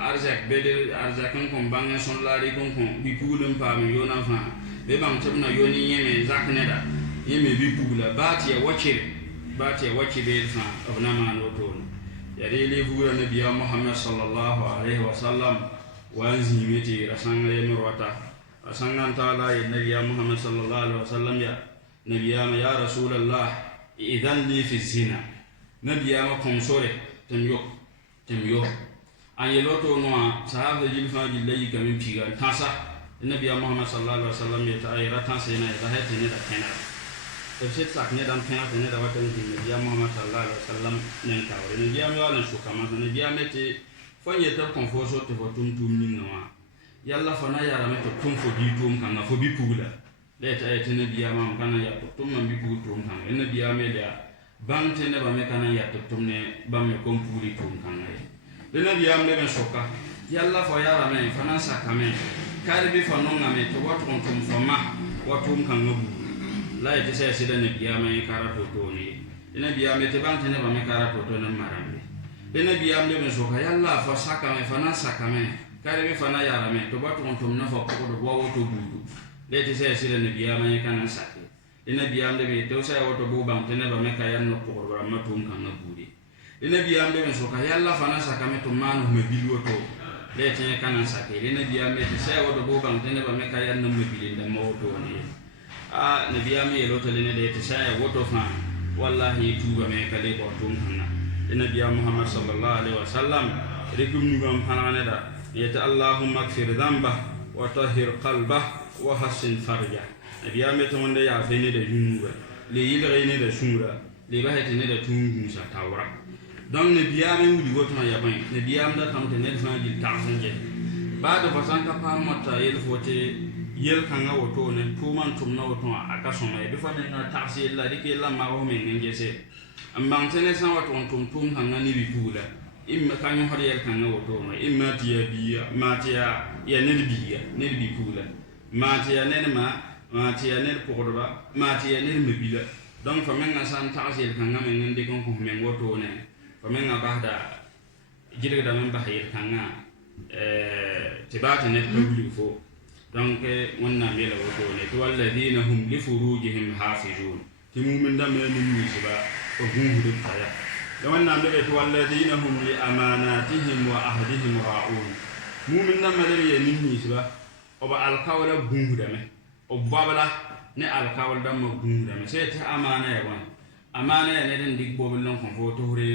arzak bedel arzakan kon banga son lari kon bi pulum pa mi yona fa be bang tabna yoni yeme zakneda yeme bi pula bati ya wachi be fa abna ma no to ya le fura nabi Muhammad sallallahu alaihi wasallam wanzi meti rasanga yeme rota rasanga taala ya nabi Muhammad sallallahu alaihi wasallam ya nabi ya rasulullah idan li fi zina nabi ma konsore temyo an yeloto no sahaba jilfa jillayi kamin piga tasa nabi Muhammad sallallahu alaihi wasallam ya ta'ira tasa ina da hati ne da kana tafsir sak ne dan kana ne da watan nabi Muhammad sallallahu alaihi wasallam ne ka wani nabi am yalan su kama nabi amete fanye ta konfoso to tum ni ngwa yalla fana yara me to tum fo bi tum kan fo bi pugula le ta ayati nabi am kana ya to tum man bi pu tum kan nabi amele bang tene ba me kana ya to tum ne ba me kom puli tum kan ai le nabi am le ben soka yalla fo yara me fana sakame kare bi fo non ngame to watu tum fo ma watu kan ngabu la ite sai sida nabi am e karato to ni nabi am te bang tene ba me karato to nan marambe le nabi am le ben soka yalla fo sakame fana sakame kare bi fana yara me to watu tum na fo ko do wo to budu le ite sai sida nabi am e kana sakke le nabi am le be to sai woto bo bang tene ba me kayan no ko do ma tum kan ngabu nabi am de so ka yalla fana sakame to manu me bilwoto le tene kana sake le nabi am de sai wodo bo bang tene ba me kayan no me bilinde moto ni nabi am yelo to le ne de sai wodo fa wallahi tuba me kale ko tum kana nabi Muhammad sallallahu alaihi wasallam rekum ni gam fanane da yata allahumma ighfir dhanba wa tahhir qalba wa hassin farja nabi am to wonde ya fe ne de junuba le yile ne de sura le ba hete ne de tungu sa tawra donc ne biame wudi woto ya ban ne biam da tamte ne fa jil ta'sanje ba da fasan ka pa mata yel fote yel kanga woto ne tuman tumna woto aka soma be fa ne na ta'sil la dike la ma ho men ngese ambang tene san woto tum kanga ni bi pula imma kanyo hore yel kanga woto no imma tiya biya ma tiya ya ne bi pula ma tiya ne ma tiya ne pokoba ma tiya ne mebila donc fa men san ta'sil kanga men ngende kon ko men woto ne فمن بعد جيرك دام بحير كانا تبات نت بقول فو دونك ونا ميلا وتوني والذين هم لفروجهم حافظون تمو من دم من نسبا وهم هدب تايا لونا ميلا والذين هم لأماناتهم وعهدهم راعون مو من دم ميلا نسبا وبا القول بهم هدم وبابلا ne alkawal dam magum dam sai ta amana ya wan amana ne den dig bobul non kon foto hore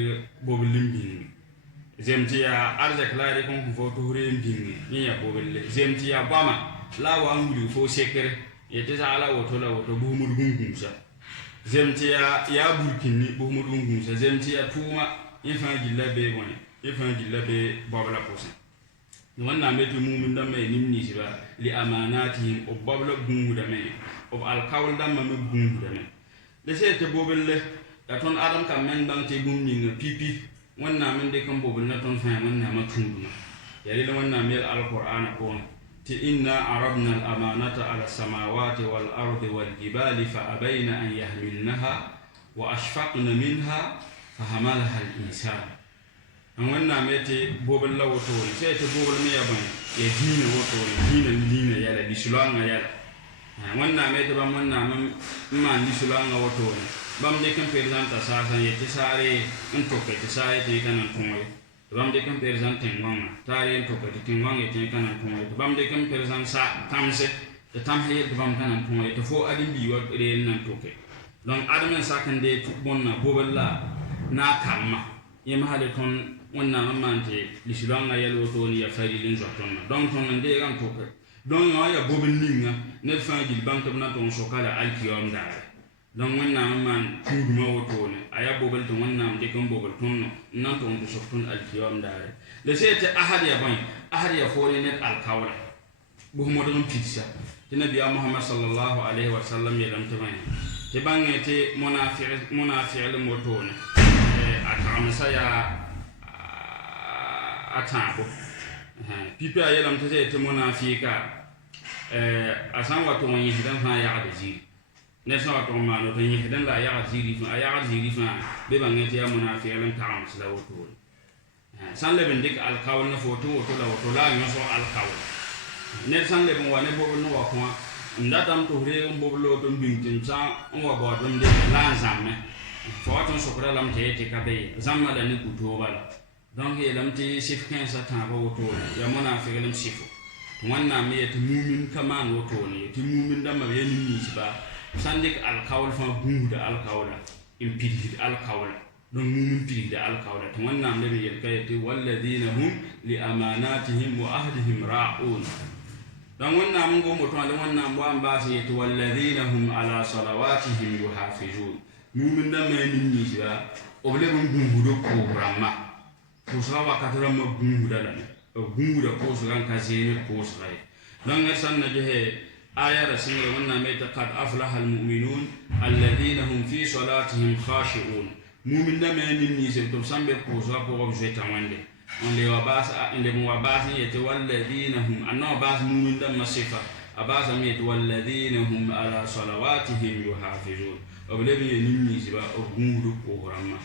bobul limbi zemtiya arzak la de kon fo to re mbingi ni ya bobelle zemtiya bama la wa ngulu fo sekere yete ala woto la woto bu mu gungunsa zemtiya ya burkini bu mu gungunsa zemtiya tuma ifan gilla be woni ifan gilla be babla posa wanna metu mumin dam me nimni siba li amanatihim o babla gungu dame o al kawl dam me gungu dame le sete bobelle da ton adam kam men dang te gumni pipi wanna men de kam bobul na ton fa wanna ma tunduma yali wanna mel alquran ko ti inna arabna al-amanata ala samawati wal ardi wal jibali fa abayna an yahmilnaha wa ashfaqna minha fa hamalaha al-insan wanna mete bobul la woto sai te bobul me yaban ya dina woto dina yala disulanga yala wanna mete bam wanna man disulanga woto bam de kan presenta sa yete sare to ke sare te kanan tumoy bam de kan presenta nganga tare to ke nganga te kanan tumoy bam de kan presenta sa tamse te tamhe bam kanan tumoy to fo adin bi wa re nan to ke donc admen sa kan de bonna boballa na kamma yema hade ton wonna mamante lisulanga yelo to ni ya fari lin zotonna donc ton de ran to ke donc ya bobenninga ne fa gil banque na ton sokala alkiyom dara donc wannan man kuduma woto ne aya bobal to wannan de kan bobal tonno nan to on softon alkiyom dare le sete ahad ya ban ahad ya fore net alkawla bu mo don pizza te nabi muhammad sallallahu alaihi wasallam ya dam tabani te bangete munafiq moto ne atam saya atabo pipi ayelam te munafika asan wato woni hidan fa ya adaji ne sa to ma no tan hidan la ya ziri fa be bangete ya munafiqan ta'am sala wato san le bendik al qawl na foto la wato la no so al qawl ne san le bon wane bo no wa ko ndatam to re bo lo to bintin sa on wa bo dum de la zamme fo to so kra lam te ka be zamma la ni kuto bala donc he lam te sif 15 ta ba wato ya munafiqan sifu wannan me yati mumin kaman wato ne ti mumin da ma yani ni ba sandik alqawl fa buuda alqawla impidi alqawla don mumin pidi alqawla to wannan da yel kayati walladina hum li amanatihim wa ahdihim ra'un dan wannan mun go mutum da wannan bo an ba su yati walladina hum ala salawatihim yuhafizun mumin da ma yani ni ba oble mun buudo ko ramma ko sawa katara ma buuda la buuda ko so ran kazene ko so ray dan sanna je آية رسمية ونا ميت قد أفلح المؤمنون الذين هم في صلاتهم خاشعون مؤمن دم ينني سبتم سامبر كوزا كوغب جيتا وندي on le wabas inde mo wabas yete walladina hum anna wabas mu'min dam masifa abas am yete walladina hum ala salawatihim yuhafizun oblebi yinni siba ogundu ko ramma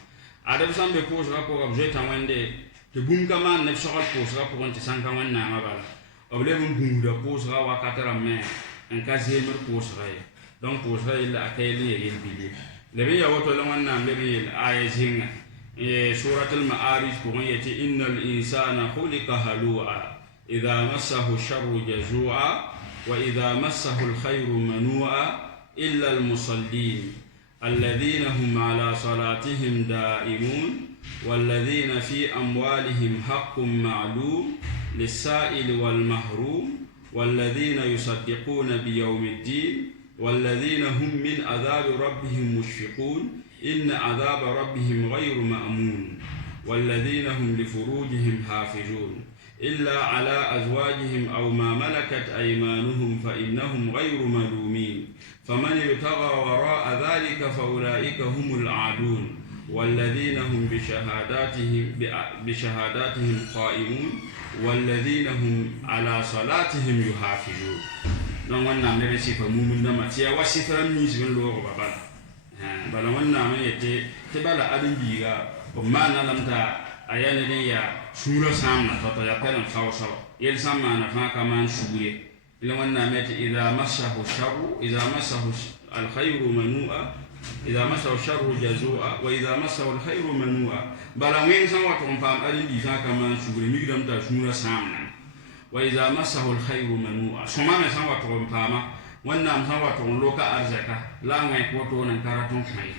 adam sambe koosa ko jeta wende te bunga man ne sokal koosa ko wonte sanka wanna mabala oblebi bunga koosa wakatara me en kazemer posray donc posray la akayli yel bili lebi ya woto la wanna lebi aya jinga suratul ma'arij ko yati innal insana khuliqa halu'a idha massahu sharru jazua wa idha massahu alkhayru manua illa almusallin alladhina hum ala salatihim da'imun والذين في أموالهم حق معلوم للسائل والمحروم والذين يصدقون بيوم الدين والذين هم من عذاب ربهم مشفقون إن عذاب ربهم غير مأمون والذين هم لفروجهم حافظون إلا على أزواجهم أو ما ملكت أيمانهم فإنهم غير ملومين فمن ابتغى وراء ذلك فأولئك هم العادون والذين هم بشهاداتهم قائمون والذين هم على صلاتهم يحافظون non wannan ne sifa mumin da matiya wasifran ni zin lo baba bala wannan me yete te bala adin biga o mana lamta ayane ne ya sura samna to ya kana fawsa yel samma na fa kaman shuye ila wannan me te idha masahu sharru idha masahu alkhayru manua idha masahu sharru jazua wa idha masahu alkhayru manua bala wen san wato pam adin bi fa kaman shuye mi dam ta sura samna وإذا مسه الخير منوعا سما سما تون فاما wannan hawa to loka arzaka la ngai ko to nan karatun kai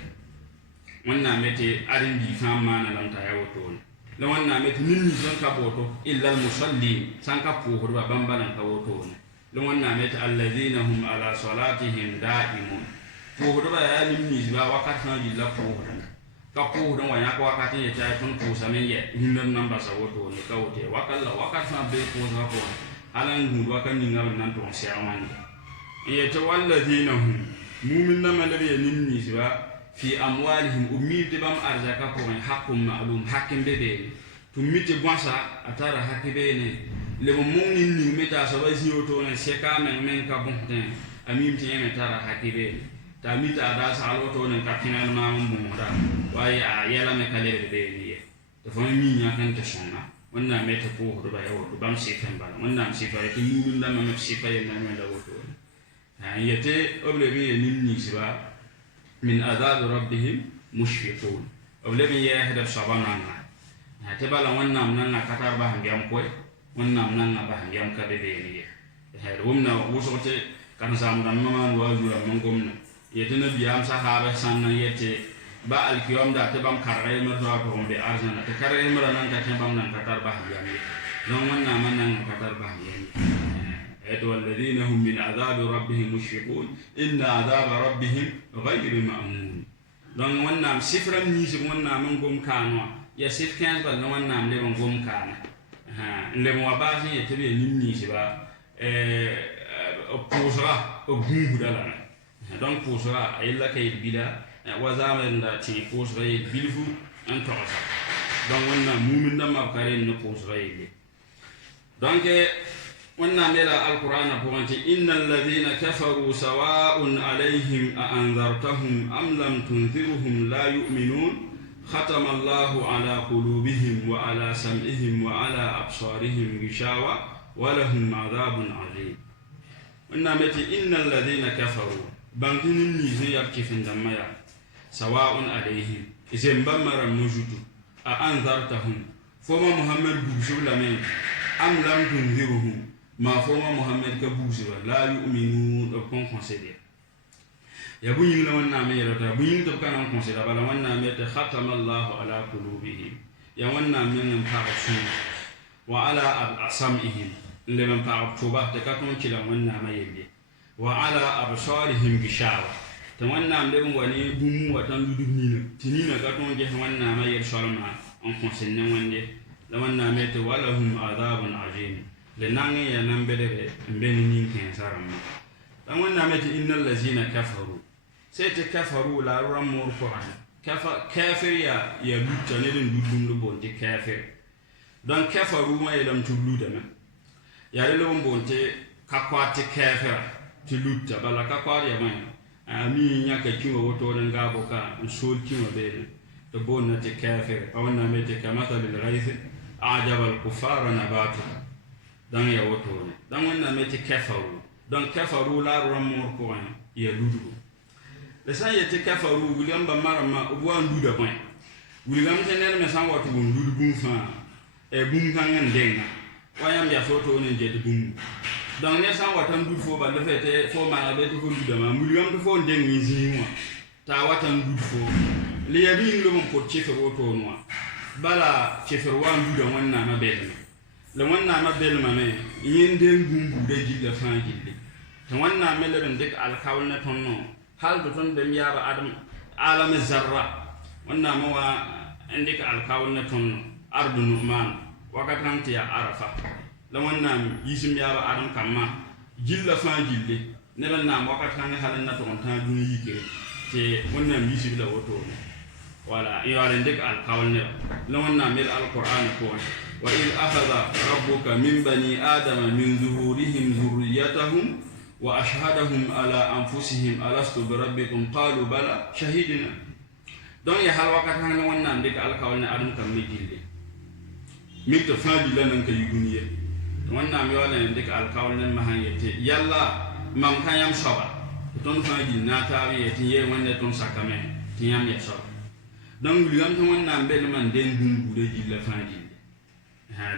wannan mete arin bi fama na lanta ya wato la wannan met ninni san ka boto illa al musallin san ka po ba bambalan ka woto ne la wannan met alladhina hum ala salatihim da'imun po ba ya ninni ba wakat san ji la po ka po don wa ya ko wakati ya ta tun ko samen ye hinnan nan ba sa woto ne ka wote wakalla wakat san be ko za ko alan hu wakan ni ngal nan to sia man ya ta walladhina hum mu'min na malabi ninni ba fi amwalihim ummi bam arzaka ko haqqum ma'lum hakim bebe tumite bonsa atara hakibene le mon ni meta so ba si oto ne seka men ka bonten amim ti me tara hakibene ta mita da sa loto ne ka final ma mun da wai a yela me kale be ni to fa mi nya kan ta sonna wannan me ta ko ba yawo bam si kan ba wannan si fa ki mu da ma si fa yana me da woto ha yete oblebi ni si ba min adab rabbihim mushfiqun oblebi ya hada sabana na tebala wannan nan na katar ba hangam koy wannan nan na ba hangam ka de ni ha rumna wusote kan sam dan man wazura man gomna yete na biyam sahaba sannan yete ba alkiyam da te bam karre mer to ko be arjana te karre mer nan ta te bam nan katar ba hangam non wannan man nan katar ba hangam eto alladhina hum min adhab rabbihim mushfiqun inna adhab rabbihim ghayru ma'mun don wannan sifran ni si wannan man gom kanwa ya sif kan ba wannan le man gom kana le mo ba sin yete be ni si ba posera o gungu dala donc posera illa kay bila wa zaman da ti posera bilfu an tosa donc wannan mu'min da ma kare no posera ile donc wannan mela alqur'ana pointi innal ladhina kafaru sawa'un alayhim a anzartahum am lam tunzirhum la yu'minun ختم الله على قلوبهم وعلى سمعهم وعلى أبصارهم غشاوة ولهم عذاب عظيم إنما إن الذين كفروا بانكين النيزي يبكي في الدماء سواء عليهم إذا مبمر النجد أأنذرتهم فما محمد بوشو لمن أم لم تنذرهم ما فما محمد كبوشو لا يؤمنون أبقون considérer ya bunyi la wanna me rata bunyi to kana considérer bala wanna me ta khatama Allah ala qulubihim ya wanna men pa su wa ala asamihim le men pa tuba de ka ton kila wanna ma yelle wa ala absarihim gishawa to wanna me wani bumu watan dudunina tinina ka ton je wanna ma yelle salama on considérer wande la wanna me ta walahum adhabun azim le nangi ya nambede mbeni nin ken sarama dan wanna me ta innal lazina kafaru c'était kafaru la ramur Qur'an kafir ya lutta ne den dudum lo bonte kafir donc kafaru ma yelam tu luda na ya le lo bonte kakwate kafir tu lutta bala kakwari ya man ami nyaka kingo woto den gabo ka sol kingo be to bonna te kafir awana mete kamata bil ghaith ajaba al kufara nabatu dan ya woto dan wannan mete kafaru donc kafaru la ramur Qur'an ya ludu le san yete kafaru william ba marama obo andu da point william tener me san watu ndu bum fa e bum kan ndenga wayam ya foto ne je bum donc ne san watu ndu fo ba le fete fo ma be to ndu da ma william to fo ndengi zinwa ta watu ndu fo le yabi lo mon pot chefe woto no bala chefe wa ndu da wanna ma be le wanna ma be ma me yende bum de jilla fa jille to wanna me le ndek al kawl na tonno hal beton dem yaba adam alam zarra wanna mawa indika alkawun na ton ardu numan wakatan tiya arafa la wanna yisim yaba adam kamma jilla fa jille ne la nam wakatan halan na ton tan dun yike te wanna yisim la woto wala yala indika alkawun ne la wanna mil alquran ko wa il akhadha rabbuka min bani adama min zuhurihim zurriyatahum وأشهدهم على أنفسهم ألست بربكم قالوا بلى شهدنا دون يحل وقت هنا وانا نديك على كون أدم كم مجيل ميت فاجي لنا كيجونية وانا ميوانا نديك على كون ما هنيتي يلا ما كان يوم صبا تون فاجي ناتاوي يتيه وانا تون سكمه تيام يسوع دون اليوم تون وانا بين من دين بوم بودي جيل فاجي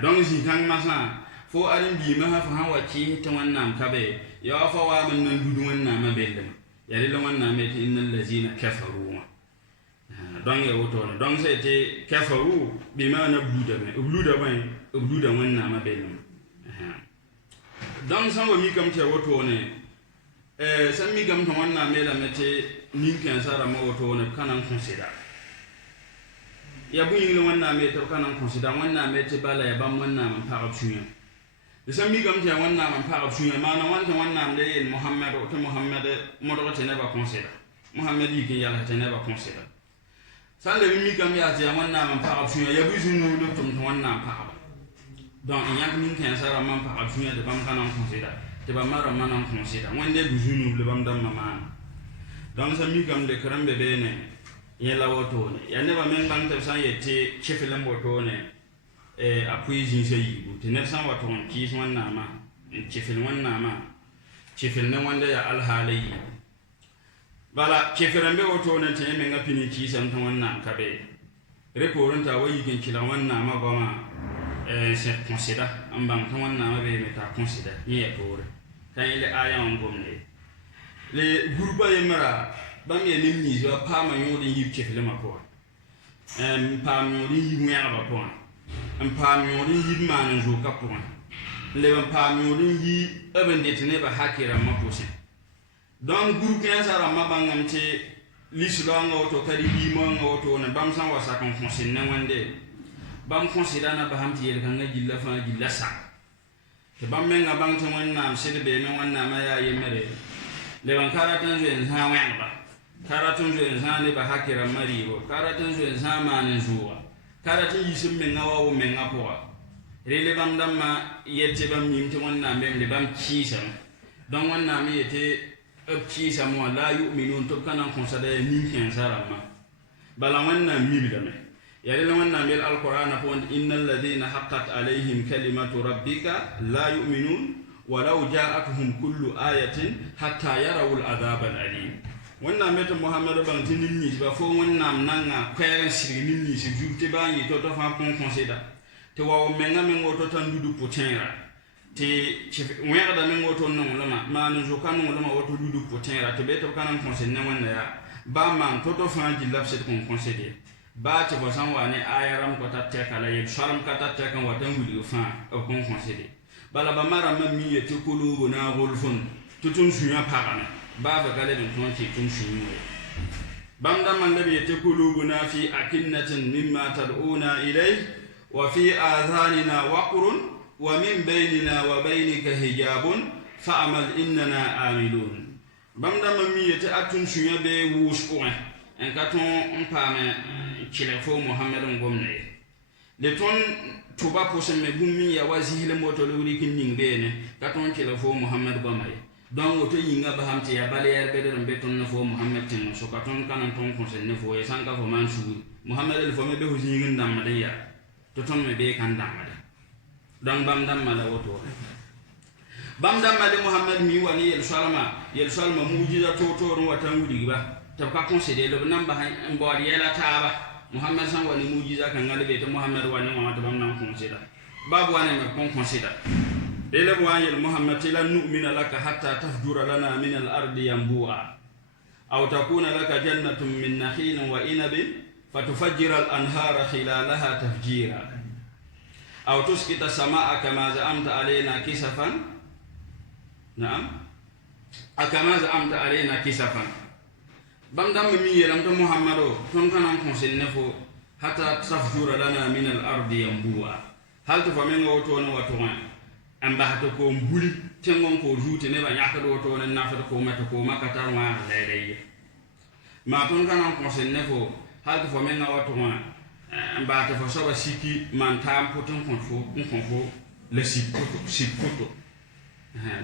دون زين مثلا fo arin bi ma fa han wati ta wannan kabe ya fa wa min nan dudu wannan ma bellama ya le wannan me innal lazina kafaru donc ya woto donc c'était kafaru bi maana bluda wanna ma belum donc sango mi kam te woto ne san mi kam to wanna mela mete nin kan sara ma woto ne kanan consider ya bu yin wanna me to kanan consider wanna mete bala ya bam wanna man para tunya san mi kam te wanna man para tunya mana wanna le Muhammad to Muhammad mo do te ne ba consider Muhammad yi ke yalla te ne ba consider san le mi kam ya te wanna man para tunya ya bu junu do to wanna para donc il y a min kan sara man para tunya de bam kanan consider te ba mara manan consider wande bu junu le bam dam mama donc san mi kam de karambe be ne yela woto ne ya ne ba men bang te san yete chefelam woto ne apui jin sai bu te ne san wato ki wanna ma chefel wanna ma chefel ne wanda ya alhalai bala cheferambe woto ne te men ngapini ki san tan wanna kabe reporun ta wayi kin kila wanna ma ba ma c'est considère en bang tan wanna ma be meta considère ni ya pour kan ile aya on gomne le groupe yemara bam ye ni zo pa ma yodi yib chefel ma ko pa ma yodi yib ngara ba ko pa ma yodi yib ma nan zo ka ko le pa ma yodi yi abende tene ba hakira ma ko se donc groupe ya sara ma bangam te l'islam auto kadi mo auto ne bam san wasa kan fonse ne wande bam fonse dana ba hamti yel kan ngilla fa gilla sa te bam men ga bang tan wanna sede be men wanna ma ya yemere le ban karatan zo en sa wan ba karatun zo en sa ne ba hakira mari bo karatun zo en sa ma ne zuwa karatun yisim men ngawa wo men ngapo rele bam damma yette bam mimte wanna men le bam kisa donc wanna mi yete abci samu la yu'minun to kana konsada min ken sarama bala wanna mi bidame yale wanna mil alquran pon innal ladina haqqat alaihim kalimatu rabbika la yu'minun walau ja'atuhum kullu ayatin hatta yarawul adhab alalim wanna meto muhammad ban tinni ba fo wanna nanga kweren sirri ni si jubte bani to fa kon konsida to wa menga mengo to tan dudu potenra te wera da mengo to non lama man zo kan non lama wato dudu potera to beto kan conseil ne wonna ya ba man to fa ji lapset kon conseiller ba te bo san wane ayaram ko tatte kala ye sharam ka tatte kan watan wuli fa kon conseiller bala ba mara ma mi ye to kulu na golfun tutun sunya parana ba ba gale den ton ci tun sunya bam da man da ye to kulu na fi akinnatin mimma tad'una ilay wa fi adhanina waqrun ومن بيننا وبينك حجاب فعمل إننا عاملون بمدا ممي يتأتون شوية بوشكوه ان كاتون امبامه تشلفو محمد ngomne le ton tuba posé me bummi ya wazi le moto le wuri kin ningene katon tshilafo Muhammad bamay donc to yinga ba hamti ya bale be de beton na fo Muhammad tin so katon kanan ton conseil ne fo e sanka fo mansu Muhammad le fo me be huji ngin dam ya to ton me be kan dam dan bam dam mala woto bam dam mala Muhammad mi wani yel salma mujiza to ron watan wudi ba tab ka conseiller le nam ba en bo yela taaba Muhammad san wani mujiza kan ngale be to Muhammad wani ma to bam nam conseiller babu wani me kon conseiller ele bo wani Muhammad la nu'mina laka hatta tafjura lana min al-ardi yanbu'a aw takuna laka jannatun min nakhilin wa inabin fatufajjira al-anhara khilalaha tafjira أو تسقط السماء كما زعمت علينا كسفا نعم كما زعمت علينا كسفا بمدام مي لم محمد تون كان كونسل نفو حتى تفجر لنا من الأرض ينبوعا هل تفهمين وتون وتون أم بحثكم بولي تنغون كو جوتي نبا يأكل وتون نافذكم متكم كتر ما لدي ما تون كان كونسل نفو هل تفهمين وتون mbata fo soba siki man tam poton konfo le sikoto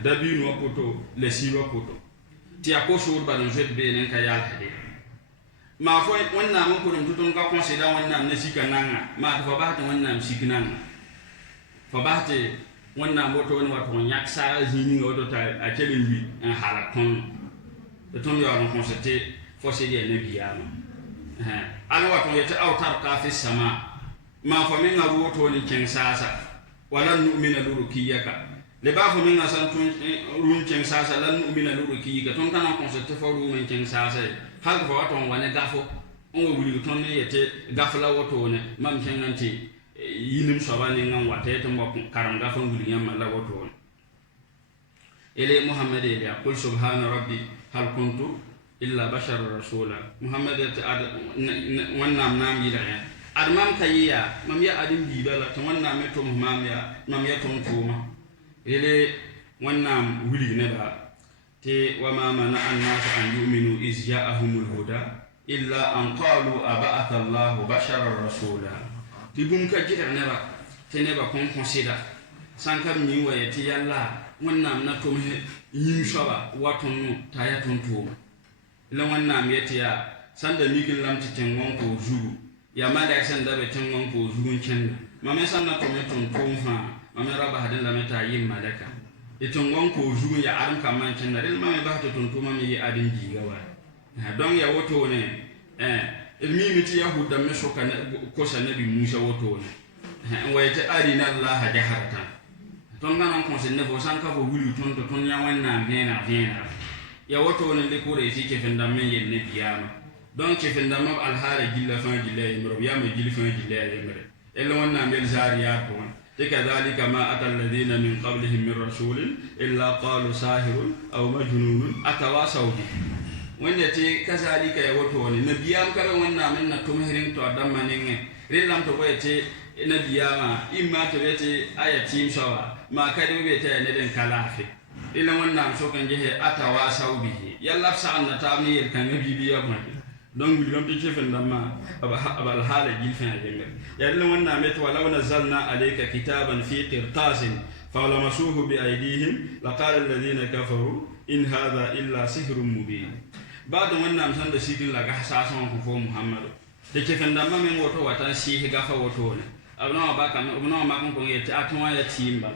dabi no poto le siwa poto ti akoso ba no jet be nen ka yal hade ma fo wonna mo ko dum tuton ka consider wonna na sika nanga ma fo ba ta wonna siki nanga fo ba te wonna mo to wonna wato nyak sa jini ngodo ta a tele wi en halaton de ton yo no constater fo se ye ne biyama ana wato yata autar kafi sama ma fa min ruwato ni ken sasa wala nu'mina lurukiyaka le ba fa min asan tun run ken sasa lan nu'mina lurukiyaka ton kana konsete fa ru men ken sasa hal fa wato wane gafo on wuli ton ne yete gafla woto ne mam kenanti yinim sobani ngam wate to mbok karam gafa wuli ngam la woto ne ele muhammad ya qul subhana rabbi hal kuntu illa bashar rasula muhammad ad wannan nam yida ya ad mam kayiya mam ya adin bibala to wannan meto mam ya ton tuma ele wannan wuli ne ba te wa ma mana an-nas an yu'minu iz ja'ahumul huda illa an qalu aba'atha Allahu basharar rasula tibum ka jira ne ba tene ba kon consider sankam ni waye ti yalla wannan na to me yin shaba waton no taya ton to ila wannan yati ya sanda mikin lamti tengon ko jugu ya ma da sanda be tengon ko jugun chen ma me sanna to me ton to fa ma me raba hadin la meta yin malaka itongon ko jugun ya aram kaman chen da ma me ba to ton to ma me adin jiga wa don ya woto ne ilmi miti yahuda me soka ko sa nabi Musa woto ne wayta arina Allah jaharatan ton ngana ko se ne bo sanka bo wulu ton to ton ya wanna vena ya woto ne le ko resi ke fenda men yen ne biyama don ke fenda ma al hara gilla fa gilla yimro ya me gilla fa gilla yimre ella wanna mel zariya to kadhalika ma atal ladina min qablihim min rasulin illa qalu sahirun aw majnunun atawasaw wanda te kazalika ya wato ne nabiyam kare wannan men na to mehirin to adam maninge rillam to boyete nabiyama imma to bete ayatim shawa ma kadi bete ne den kalafi ila wannan so kan jehe atawa saubihi yalla sa'an ta mi yel kan bibiya ma don gulgam te chefen damma abal hala gilfan ajenge yalla wannan met wala nazalna alayka kitaban fi qirtasin falamasuhu bi aydihim laqala alladhina kafaru in hadha illa sihrun mubin بعد wannan san da sikin la ga sasan ko fo muhammad de ke kan damma men woto watan si ga fa woto ne abna ba kan abna ma kan ko yete atwa ya timba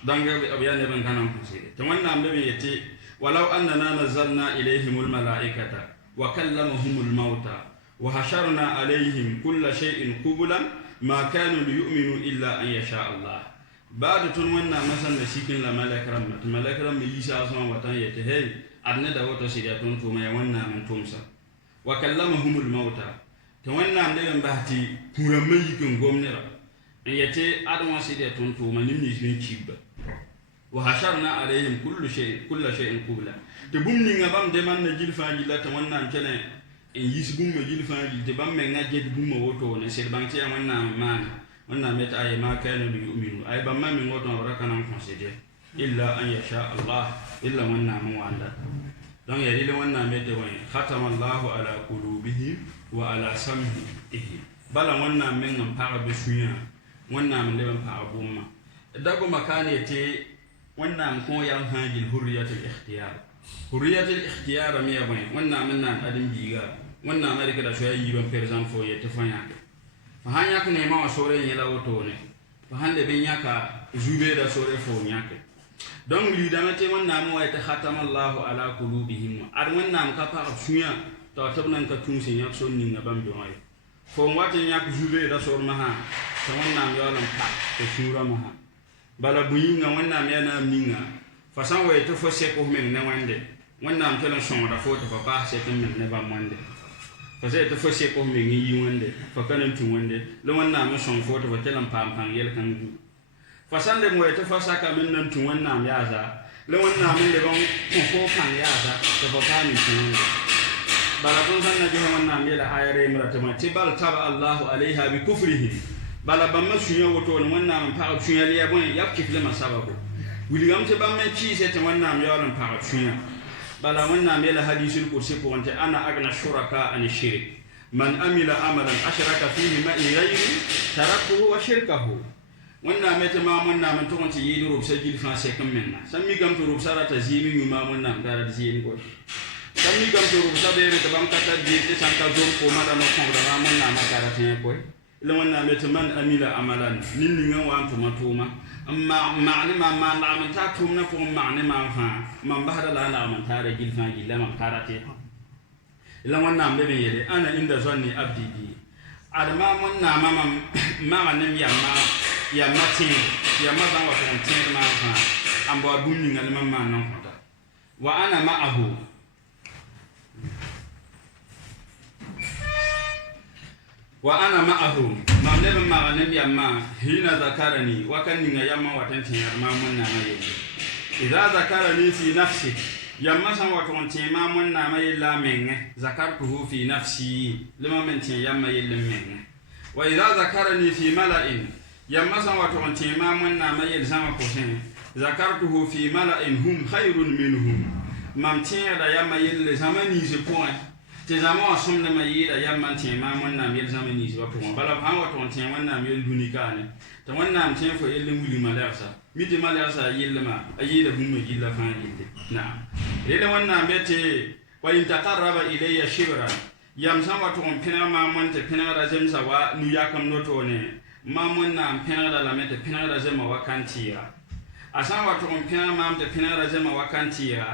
danga abiya ne ban kanan ko sire to wannan be yete walau annana nazzalna ilayhimul malaikata wa kallamuhumul mauta wa hasharna alayhim kull shay'in qublan ma kanu liyu'minu illa an yasha Allah بعد tun wannan masan da sikin la malakaram yi sa son watan yete hey adna da wato shi da ton to mai wannan man tumsa wa kallamahumul mauta to wannan da ban bahti kuran mai kin gomnira in yace adama shi da ton to manin ni sun ciba wa hasharna alaihim kullu shay'in qubla to bumni ngabam de man na jilfa jilla to wannan kene in yisbum ma jilfa jilde bam me ngaje bum ma woto ne sir banti wannan man wannan meta ay ma kanu yu'minu ay bam ma min woto rakana consider illa an yasha Allah illa wannan mun wanda don ya dile wannan mete wani khatama Allahu ala qulubihim wa ala sam'ihim bala wannan men ngam para be suya wannan men ban para bumma dago makane te wannan ko yan hajil hurriyatul ikhtiyar mi ya bani wannan men nan adin biga wannan amerika da soya yiban president fo yete fanya fa hanya ko ne ma sore yela woto ne fa hande be nyaka jube da sore fo nyaka donc li damate wannan mu wayta khatama Allah ala qulubihim ar wannan ka fa suya to tabnan ka tunsin yak son ni ngabam do ay fo ngwate nyak jube da sor maha to wannan yolam pa to sura maha bala buyinga wannan yana minga fa san wayta fo se ko men ne wande wannan telan son da fo to fa se to men ne ba mande fa se to fo se ko men yi wande fa kanan tun wande lo wannan mu son fo to fa telan pam yel kan du fasande mo ete fasaka min nan tun wannan yaza le wannan min le bon ko kan yaza to ba ni tun bala tun sanna je wannan mela ayare mira tama tibal taba Allahu alaiha bi kufrihi bala bamma sunya woto wannan pa sunya le bon yakki fle masababu wili gamte bamme ci se te wannan yalan pa sunya bala wannan mela hadisul kursi ko wonte ana agna shuraka an shirk man amila amalan ashraka fihi ma ghayri tarakuhu wa shirkahu wannan mete ma mun na mun to wanti yi rub sa jil fa se kam menna sammi gam to rub sara ta zimi mi ma mun na dara zimi ko sammi gam to rub sa be re ta bam kata di te sanka zon ko ma da no ko da mun na ma dara te ko ila wannan mete man amila amalan nin ni ngam wan to matuma amma ma'ni ma na man ta tum na ko ma'ni ma fa man bahada la na man tare jil fa jil la man karate ila wannan be be yede ana inda zanni abdi bi adama mun na mama nem ya matin ya mazan wa kan tin ma fa amba bunni ngal mamma nan kota wa ana ma'ahu wa ana ma'ahu mam lebe ma nabi amma hina zakarani wa kan ninga yamma watanti ma mun na mai idza zakarani fi nafsi yamma san wa ton ti ma mun na mai la menge zakartuhu fi nafsi lima men ti yamma yelle menge wa idza zakarani fi mala'in yamma san wa ton ti ma mun na mai zama ko sen zakartuhu fi mala'in hum khairun minhum mam ti da yamma yelle zamani je point te zama som na mai da yamma ti ma mun na mai zamani je point bala ha wa ton ti wannan mai dunika ne ta wannan ti fo yelle muli malasa miti malasa yelle ma ayida bumma gilla fa yille na ele wannan bete wa in taqarraba ilayya shibran yam sama to pina ma mon te pina da zem sa wa nu yakam noto ne ma mon na pina da la mete pina da zem wa kantiya asan wa to pina ma te pina da zem wa kantiya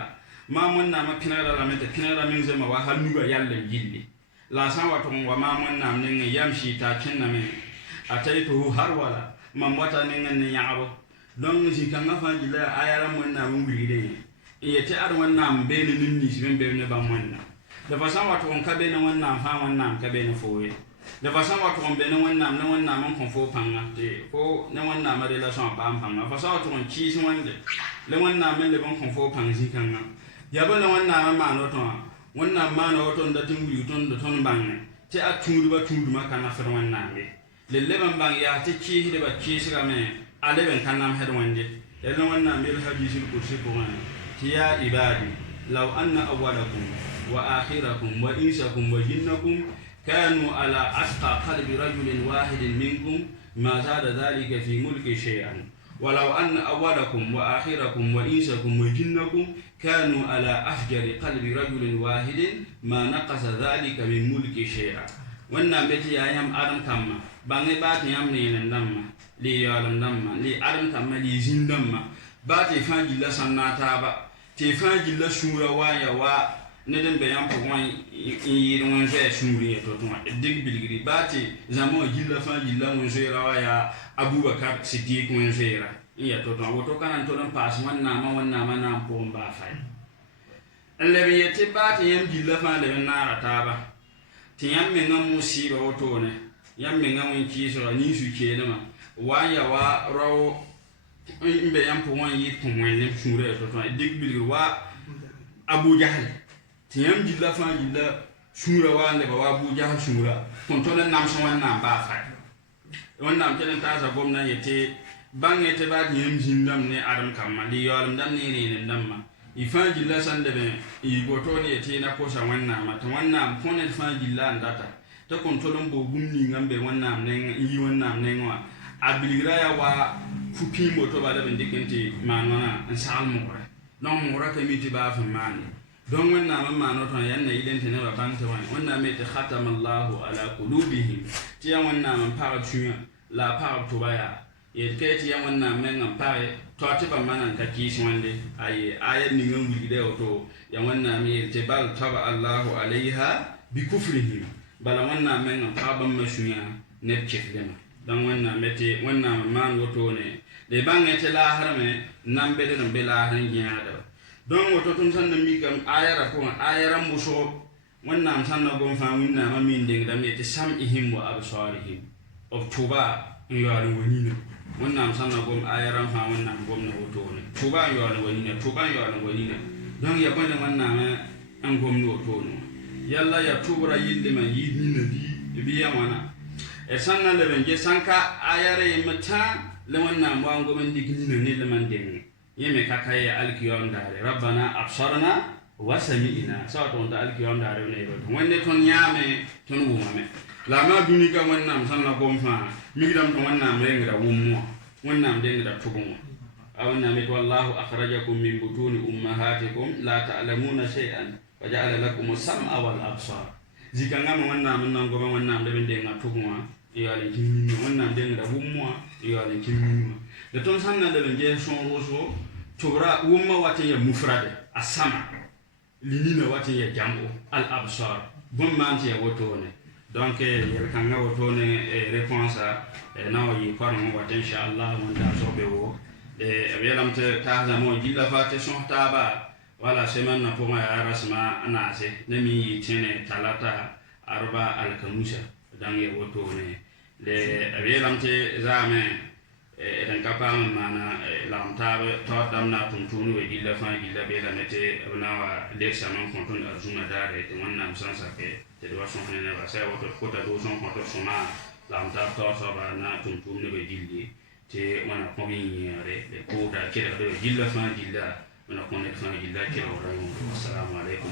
ma mon na ma pina da la mete pina da min zem wa halu ga yalle gilli la san wa to wa ma mon na ne yam shi ta cinna me ataitu har wala mam wata ne ngane yaabo don ji kan fa gilla ayara mon na mun guride yete ar wannan be ne ninni shi be ne ba wannan da fasan wato on kabe na wannan fa wannan kabe na foye da fasan wato on be na wannan man kon fo panga te ko na wannan ma relation ba panga fasan wato on ci shi wande le wannan men le bon kon fo panga ji kan ya ba na wannan ma no to wannan ma no to nda tingu ton do ton bangne te atundu ba tundu ma kana fa wannan be le le ban bang ya te ci hide ba ci shi ga me ale ben kanam hed wande le wannan be hadisul kursi ko يا عبادي لو أن أولكم وآخركم وإنسكم وجنكم كانوا على أتقى قلب رجل واحد منكم ما زاد ذلك في ملك شيئا ولو أن أولكم وآخركم وإنسكم وجنكم كانوا على أفجر قلب رجل واحد ما نقص ذلك من ملك شيئا wannan beti ya yam adam kamma bangi bati yam ne ndamma li yalam ndamma li adam kamma li zindamma bati fangi la sanata ba te fangi la shura waya wa ne den be yam ko wan yi won je shuri to to dig bilgiri bati zamo gilla fangi la won je waya abubakar siddiq won je ra iya to to woto kanan to dan pas wannan ma na pomba fay alle be yete bati yam gilla fa le na rata ba ti yam me ngam musiba woto ne yam me ngam ki so ni su ke ma waya wa rawo imbe yam po wan yi ko wan ne shure to to dig bil wa abu jahl ti yam gilla fa gilla shura wa ne ba wa abu jahl shura kon to nan nam so wan na ba fa wannan kelen ta sa gomna yete bange te ba yam jindam ne adam kamali yolam dam ne ne ndam ma ifangi la sande be I goto ne yete na ko sa wannan mata wannan ponet fangi la ndata ta kontrolon bo gumni ngambe wannan ne yi wannan ne wa abiligra ya wa fupi moto ba da bindikenti manona ansal mora non mora ka miti ba fa mani don wannan man manoto yanna idente ne ba banta wannan me ta khatama Allahu ala qulubihim ti ya wannan man para tuya la para to baya yete ti ya wannan men ngam pare to ati ba manan ka kisi wande ayat ni ngam gide oto ya wannan me te bal taba Allahu alaiha bi kufrihim bala wannan men ngam pa ban mashuya ne chefdema dan wannan mete wannan man woto ne de bangete la harame nambe de nambe la haran giada don woto tun san da mi kam ayara ko ayaran muso wannan san na gon fa winna ma min de da mete sam ihim wa absarihim oktoba yaro wani ne wannan san na gon ayaran fa wannan gomna woto ne tuba yaro wani ne don ya bane wannan an gomno woto no yalla ya tubra yinde ma yidni nabi biya wana e sanna le benje sanka ayare mata le wannan wa ngomen digni ne le man den yeme kakaye alkiyom dare rabbana absarna wa sami'na sawato da alkiyom dare ne do wonde ton yame ton wumame la ma dunika wannan sanna gomfa migdam to wannan rengra wummo wannan dengra tubumo awanna mit wallahu akhrajakum min butuni ummahatikum la ta'lamuna shay'an wa ja'ala lakum as-sam'a wal absar zikanga wannan mun ngoma wannan da bende ngatubumo iyalin kimmi wannan dengra wummo iyalin kimmi da ton sanna da benje son roso tobra wumma wate ya mufrade asama linina wate ya jambo al absar bommanti ya wotone donc yel kanga wotone réponse na yi kono wate inshallah mon da sobe wo belamte tahza mo jilla fate son taba wala semaine na poma ya rasma anase nami tene talata arba al kamusa dangi woto ne le abelamte zame dan kapam mana lamtabe tawdamna tuntunu we dilla fa dilla be la mete na lexa non kontun azuna dare te wannan sansa ke te do son ne ba sai woto kota do son konto soma lamtab to so ba na tuntunu be dilli te wana ko bi re ko da ke do dilla fa dilla wana ko ne fa dilla ke ro assalamu alaikum